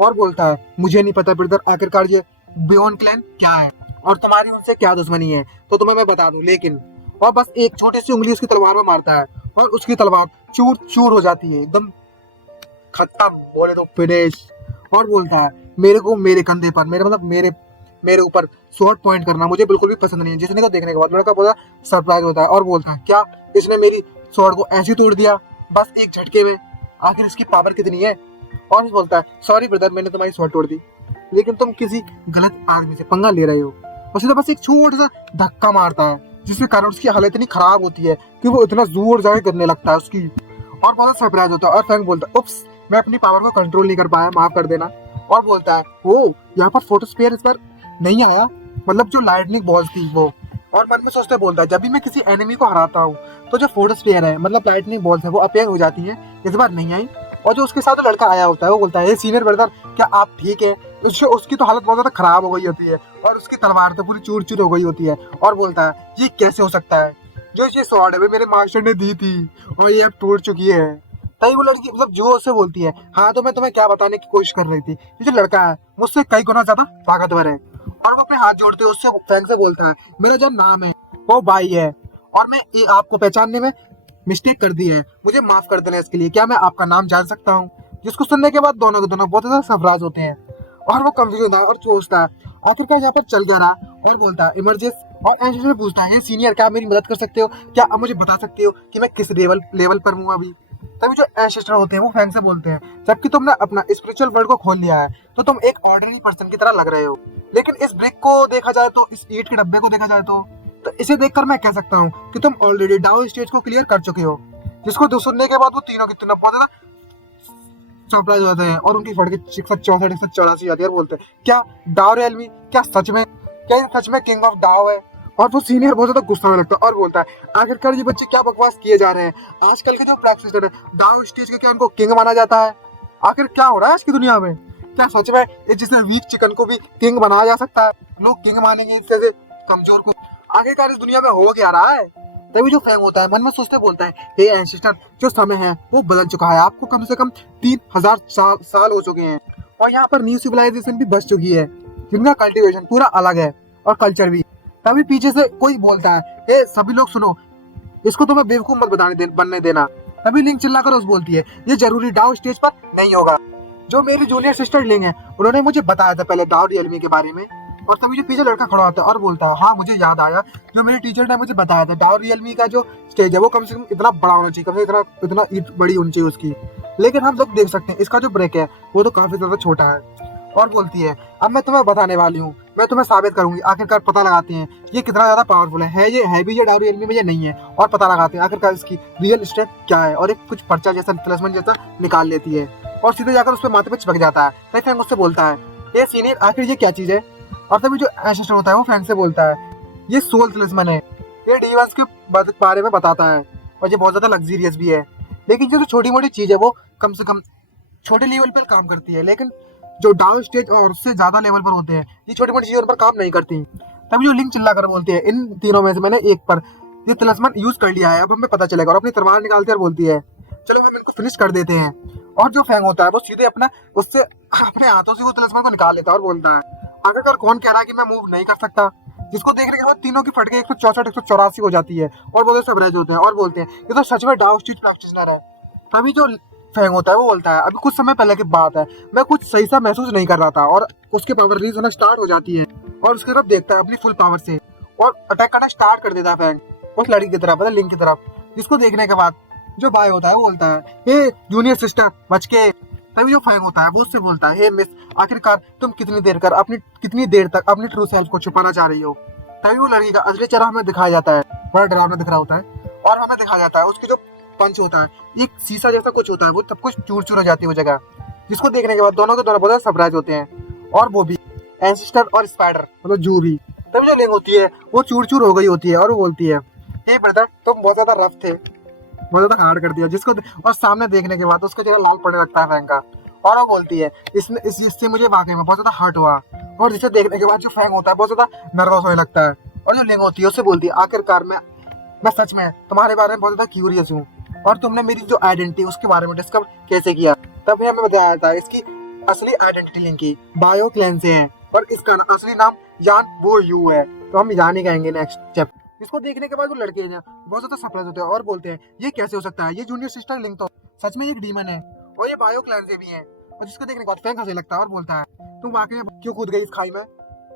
और बोलता है मुझे नहीं पता ब्रदर आखिरकार ये बियॉन्ड क्लैन क्या है और तुम्हारी उनसे क्या दुश्मनी है तो तुम्हें मैं बता दूं, लेकिन और बस एक छोटी सी उंगली उसकी तलवार में मारता है और उसकी तलवार चूर चूर हो जाती है, एकदम खत्म बोले तो फिनिश। और बोलता है मेरे को मेरे कंधे पर मेरे ऊपर स्वॉर्ड पॉइंट करना मुझे बिल्कुल भी पसंद नहीं है। जिसने को देखने के बाद लड़का बहुत सरप्राइज होता है और बोलता है क्या इसने मेरी स्वॉर्ड को ऐसे तोड़ दिया बस एक झटके में, आखिर इसकी पावर कितनी है। और बोलता है सॉरी ब्रदर मैंने तुम्हारी स्वॉर्ड तोड़ दी, लेकिन तुम किसी गलत आदमी से पंगा ले रहे हो। और सीधा बस एक छोटा सा धक्का मारता है जिसके कारण उसकी हालत इतनी खराब होती है कि वो इतना जोर जाके करने लगता है उसकी, और बहुत सरप्राइज होता है। और फैंग बोलता है उप्स मैं अपनी पावर को कंट्रोल नहीं कर पाया, माफ कर देना। और बोलता है वो यहाँ पर फोटोस्फीयर इस बार नहीं आया, मतलब जो लाइटनिंग बॉल्स थी वो। और मन में सोचते बोलता है जब भी मैं किसी एनिमी को हराता हूँ तो जो फोटोस्फीयर है मतलब लाइटनिंग बॉल्स है वो अपीयर हो जाती है, इस बार नहीं आई। और जो उसके साथ जो लड़का आया होता है वो बोलता है सीनियर ब्रदर क्या आप ठीक है। उसकी तो हालत बहुत ज्यादा खराब हो गई होती है और उसकी तलवार तो पूरी चूर चूर हो गई होती है, और बोलता है ये कैसे हो सकता है, जो ये स्वॉर्ड है मेरे मास्टर ने दी थी और ये अब टूट चुकी है। तभी वो लड़की मतलब जो उससे बोलती है हाँ तो मैं तुम्हें क्या बताने की कोशिश कर रही थी, ये जो लड़का है मुझसे कई गुना ज्यादा ताकतवर है और वो अपने हाथ जोड़ते हुए उससे फैंग से बोलता है, मेरा जो नाम है वो बाई है और मैं ये आपको पहचानने में मिस्टेक कर दी है, मुझे माफ कर देना इसके लिए, क्या मैं आपका नाम जान सकता हूँ? जिसको सुनने के बाद दोनों के दोनों बहुत ज्यादा सरप्राइज होते हैं और वो कंफ्यूज है और सोचता है आखिरकार यहाँ पर चल गया रहा और बोलता है इमरजेंसी। और एंजेल पूछता है, सीनियर क्या आप मेरी मदद कर सकते हो, क्या आप मुझे बता सकते हो कि मैं किस लेवल पर हूँ अभी? तभी जो एंसेस्टर होते हैं वो फैंग से बोलते हैं, जबकि तुमने अपना स्पिरिचुअल वर्ल्ड को खोल लिया है तो तुम एक ऑर्डिनरी पर्सन की तरह लग रहे हो, लेकिन इस ब्रिक को देखा जाए तो, इस ईंट के डब्बे को देखा जाए तो इसे देखकर मैं कह सकता हूँ कि तुम ऑलरेडी डाउ स्टेज को क्लियर कर चुके हो। जिसको सुनने के बाद वो तीनों की तीनों बहुत ज्यादा सरप्राइज हो जाते हैं और उनकी फटके 164 184 जाती है और बोलते हैं, क्या डाउ रियलमी, क्या सच में, क्या ये सच में किंग ऑफ डाउ है? और वो सीनियर बहुत ज्यादा गुस्सा में लगता है और बोलता है, आखिरकार ये बच्चे क्या बकवास किए जा रहे हैं? आजकल के जो प्रैक्टिशनर है डाउ स्टेज के, क्या उनको किंग माना जाता है? आखिर क्या हो रहा है आज की दुनिया में? क्या सच में ये जिसने वीक चिकन को भी किंग बनाया जा सकता है? लोग किंग मानेंगे इस जैसे कमजोर को? आखिरकार इस दुनिया में हो क्या रहा है? तभी जो फैंग होता है मन में सोचते बोलता है, हे एंसेस्टर, जो समय है वो बदल चुका है, आपको कम से कम 3000 साल हो चुके हैं और यहाँ पर न्यू सिविलाइजेशन भी बच चुकी है जिनका कल्टीवेशन पूरा अलग है और कल्चर भी। तभी पीछे से कोई बोलता है, हे सभी लोग सुनो, इसको तुम्हें बेवकूफ मत बनने देना। तभी लिंक चिल्लाकर उस बोलती है, ये जरूरी डाउ स्टेज पर नहीं होगा। जो मेरी जूनियर सिस्टर लिंक है उन्होंने मुझे बताया था पहले डाउ रियलमी के बारे में। और तभी जो पीछे लड़का खड़ा होता है और बोलता है, हाँ मुझे याद आया, जो मेरे टीचर ने मुझे बताया था डाउ रियलमी का जो स्टेज है वो कम से कम इतना बड़ा होना चाहिए, कम से कम इतना बड़ी होनी चाहिए उसकी, लेकिन हम लोग देख सकते हैं इसका जो ब्रेक है वो तो काफी ज्यादा छोटा है। और बोलती है, अब मैं तुम्हें बताने वाली हूँ, मैं तुम्हें साबित करूंगी, आखिरकार पता लगाते हैं ये कितना ज्यादा पावरफुल है ये है भी ये डाउ रियलमी में ये नहीं है, और पता लगाते हैं आखिरकार इसकी रियल स्ट्रेंथ क्या है। और एक कुछ पर्चा जैसा तलिस्मान जैसा निकाल लेती है और सीधे जाकर उस पर माथे पे चिपक जाता है। तभी फैंग उससे बोलता है, ये सीनियर आखिर ये क्या चीज है? और तभी जो एंसेस्टर होता है वो फैंग से बोलता है, ये सोल तलिस्मान है, ये डीवंस के बारे में बताता है और ये बहुत ज्यादा लग्जरियस भी है, लेकिन जो छोटी मोटी चीज है वो कम से कम छोटे लेवल पर काम करती है, लेकिन जो डाउन स्टेज और उससे ज्यादा लेवल पर होते हैं ये छोटी मोटी चीजों पर काम नहीं करती। तभी जो लिंक चिल्ला कर बोलती है, इन तीनों में से मैंने एक पर ये तलिस्मान यूज कर लिया है, अब हमें पता चलेगा। और अपनी तलवार निकालती है और बोलती है, चलो हम इनको फिनिश कर देते हैं। और जो फैंग होता है वो सीधे उससे अपने हाथों से वो तलिस्मान को निकाल लेता है और बोलता है, आखिरकार कौन कह रहा है कि मैं मूव नहीं कर सकता? जिसको देखने के बाद तीनों की फटके 164 184 हो जाती है और वो सब रह होते हैं और बोलते हैं, ये तो सच में डाउ स्टेज प्रैक्टिशनर है। तभी जो फैंग होता है वो बोलता है, अभी कुछ समय पहले की बात है, मैं कुछ सही सा महसूस नहीं कर रहा था, और उसके पावर रिलीज होना स्टार्ट हो जाती है और उसकी तरफ देखता है अपनी फुल पावर से और अटैक करना स्टार्ट कर देता है फैंग उस लड़की की तरफ, मतलब लिंक की तरफ। जिसको देखने के बाद जो बाय होता है वो बोलता है, हे जूनियर सिस्टर बच के। तभी जो फैंग होता है वो उससे बोलता है, हे मिस, आखिरकार तुम कितनी देर तक अपनी ट्रू सेल्फ को छुपाना चाह रही हो? तभी वो लड़की का असली चेहरा हमें दिखाया जाता है, बड़ा डरावना दिख रहा होता है और हमें दिखाया जाता है उसके जो पंच होता है, एक शीशा जैसा कुछ होता है, वो सब कुछ चूर चूर हो जाती है वो जगह। जिसको देखने के बाद दोनों के दोनों बहुत सरप्राइज होते हैं और वो भी एंसेस्टर और स्पाइडर मतलब जू भी। तभी जो लिंक होती है वो चूर चूर हो गई होती है और वो बोलती है, हे ब्रदर तुम बहुत ज्यादा रफ थे, बहुत ज्यादा हार्ड कर दिया। जिसको और सामने देखने के बाद उसका चेहरा लाल पड़ने लगता है फैंग का और वो बोलती है, इससे मुझे वाकई में बहुत ज्यादा हर्ट हुआ। और जिसे देखने के बाद जो फैंग होता है बहुत ज्यादा नर्वस होने लगता है और जो लिंक होती है उससे बोलती है, आखिरकार मैं सच में तुम्हारे बारे में बहुत ज्यादा क्यूरियस हूँ और तुमने मेरी जो आइडेंटिटी उसके बारे में डिस्कवर कैसे किया? तभी हमें बताया था इसकी असली आइडेंटिटी लिंक की बायो क्लैन से है और इसका असली नाम यान वो यू है। तो हम यान ही कहेंगे नेक्स्ट स्टेप। इसको देखने के बाद वो लड़के हैं बहुत ज्यादा सरप्राइज होते हैं और बोलते हैं, ये कैसे हो सकता है? ये जूनियर सिस्टर लिंक तो सच में एक डीमन है और ये बायो क्लैन से भी है। और जिसको देखने के बाद फैंग हंसने लगता है और बोलता है, तुम वाकई में क्यों कूद गई इस खाई में?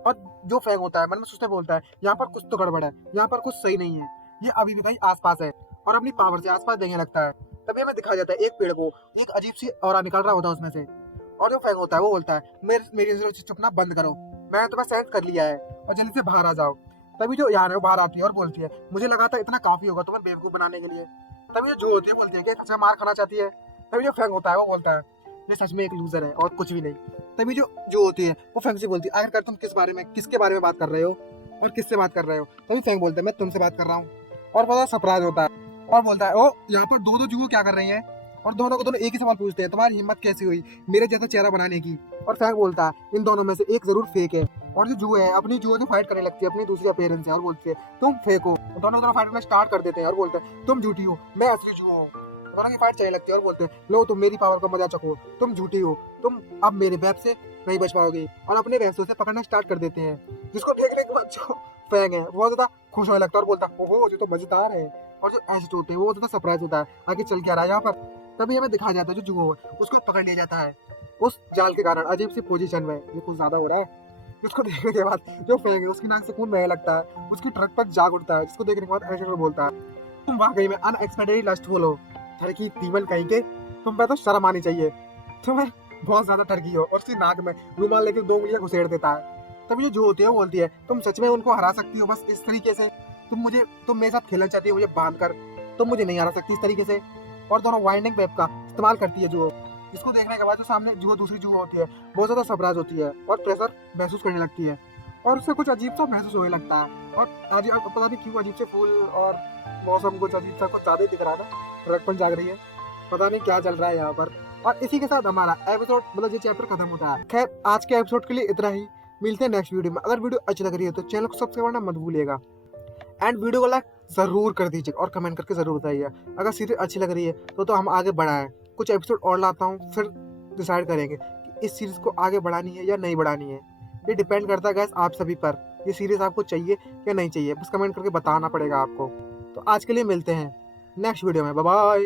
और जो फैंग होता है मन में सोचते बोलता है, यहाँ पर कुछ तो गड़बड़ है, यहाँ पर कुछ सही नहीं है, ये अभी भी कहीं आसपास है, और अपनी पावर से आसपास देखने लगता है। तभी हमें दिखाया जाता है एक पेड़ को एक अजीब सी ऑरा निकल रहा होता है उसमें से। और जो फैंग होता है वो बोलता है, मेरी चुपना बंद करो, मैंने तुम्हें सेंस कर लिया है और जल्दी से बाहर आ जाओ। तभी जो यान है वो बाहर आती है और बोलती है, मुझे लगा था इतना काफी होगा तुम्हें बेवकूफ बनाने के लिए। तभी जो होती है बोलती है कि अच्छा मार खाना चाहती है। तभी जो फैंग होता है वो बोलता है, ये सच में एक लूजर है और कुछ भी नहीं। तभी जो होती है वो फैंग से बोलती है, आखिरकार तुम किसके बारे में बात कर रहे हो और किससे बात कर रहे हो? तभी फैंग बोलते हैं, मैं तुमसे बात कर रहा हूँ। और बड़ा सरप्राइज होता है और बोलता है, ओ यहाँ पर दो जुगू क्या कर रही हैं? और दोनों को दोनों एक ही सवाल पूछते हैं, तुम्हारी हिम्मत कैसी हुई मेरे जैसा चेहरा बनाने की? और फैंग बोलता है, इन दोनों में से एक जरूर फेक है। और जो जुए है अपनी जुए से फाइट करने लगती है अपनी दूसरी अपेरेंस से और बोलती है, तुम फेक हो। दोनों फाइट करना स्टार्ट कर देते हैं और बोलते हैं, तुम झूठी हो, मैं असली जुआ हूँ। दोनों की फाइट चाहिए लगती है और बोलते हैं लो तुम मेरी पावर का मजा चखो, तुम झूठी हो, तुम अब मेरे वेब से नहीं बच पाओगे, और अपने भैंसों से पकड़ना स्टार्ट कर देते हैं। जिसको देखने के बाद जो फैंग है बहुत ज्यादा खुश होने लगता है और बोलता है ओहो ये तो मजेदार है। और जो एसिड होते हैं वो ज्यादा सरप्राइज होता है आगे चल क्या रहा है यहाँ पर। तभी हमें दिखाया जाता है जो जुओ है उसको पकड़ लिया जाता है उस जाल के कारण अजीब सी पोजीशन में। ये कुछ ज्यादा हो रहा है। उसको देखने के बाद जो फैंग है उसकी नाक से खून बहने लगता है, उसकी ट्रक पर जाग उठता है, जिसको देखने के बाद एसिड बोलता है तुम वाकई में अनएक्सपेक्टेडली लस्टफुल हो, ठरकी तीमन कहीं के, तुम पे तो शर्म आनी चाहिए, तुम्हें बहुत ज्यादा ठरकी हो। और उसकी नाक में रुमाल लेके 2 उंगलियां घुसेड़ देता है। तभी जो होती है वो बोलती है तुम सच में उनको हरा सकती हो बस इस तरीके से, तुम मेरे साथ खेलना चाहती हो मुझे बांध कर, तुम मुझे नहीं हरा सकती इस तरीके से। और दोनों वाइंडिंग वेब का इस्तेमाल करती है जुओ। इसको देखने के बाद जो सामने जुओ दूसरी जुओ होती है बहुत ज्यादा सरप्राइज होती है और प्रेशर महसूस करने लगती है और उसे कुछ अजीब सा महसूस होने लगता है। और आज अब पता नहीं क्यों अजीब से फूल और मौसम कुछ अजीब सा कुछ ज्यादा दिख रहा है ना, रगपन जाग रही है, पता नहीं क्या चल रहा है यहाँ पर। और इसी के साथ हमारा एपिसोड मतलब ये चैप्टर खत्म होता है। खैर आज के एपिसोड के लिए इतना ही, मिलते हैं नेक्स्ट वीडियो में। अगर वीडियो अच्छी लग रही है तो चैनल को सब्सक्राइब करना मत भूलिएगा एंड वीडियो को लाइक जरूर कर दीजिए और कमेंट करके जरूर बताइए। अगर सीरीज अच्छी लग रही है तो हम आगे बढ़ाएं, कुछ एपिसोड और लाता हूँ, फिर डिसाइड करेंगे कि इस सीरीज को आगे बढ़ानी है या नहीं बढ़ानी है। ये डिपेंड करता है गाइस आप सभी पर, ये सीरीज आपको चाहिए या नहीं चाहिए, बस कमेंट करके बताना पड़ेगा आपको। तो आज के लिए मिलते हैं नेक्स्ट वीडियो में, बाय बाय।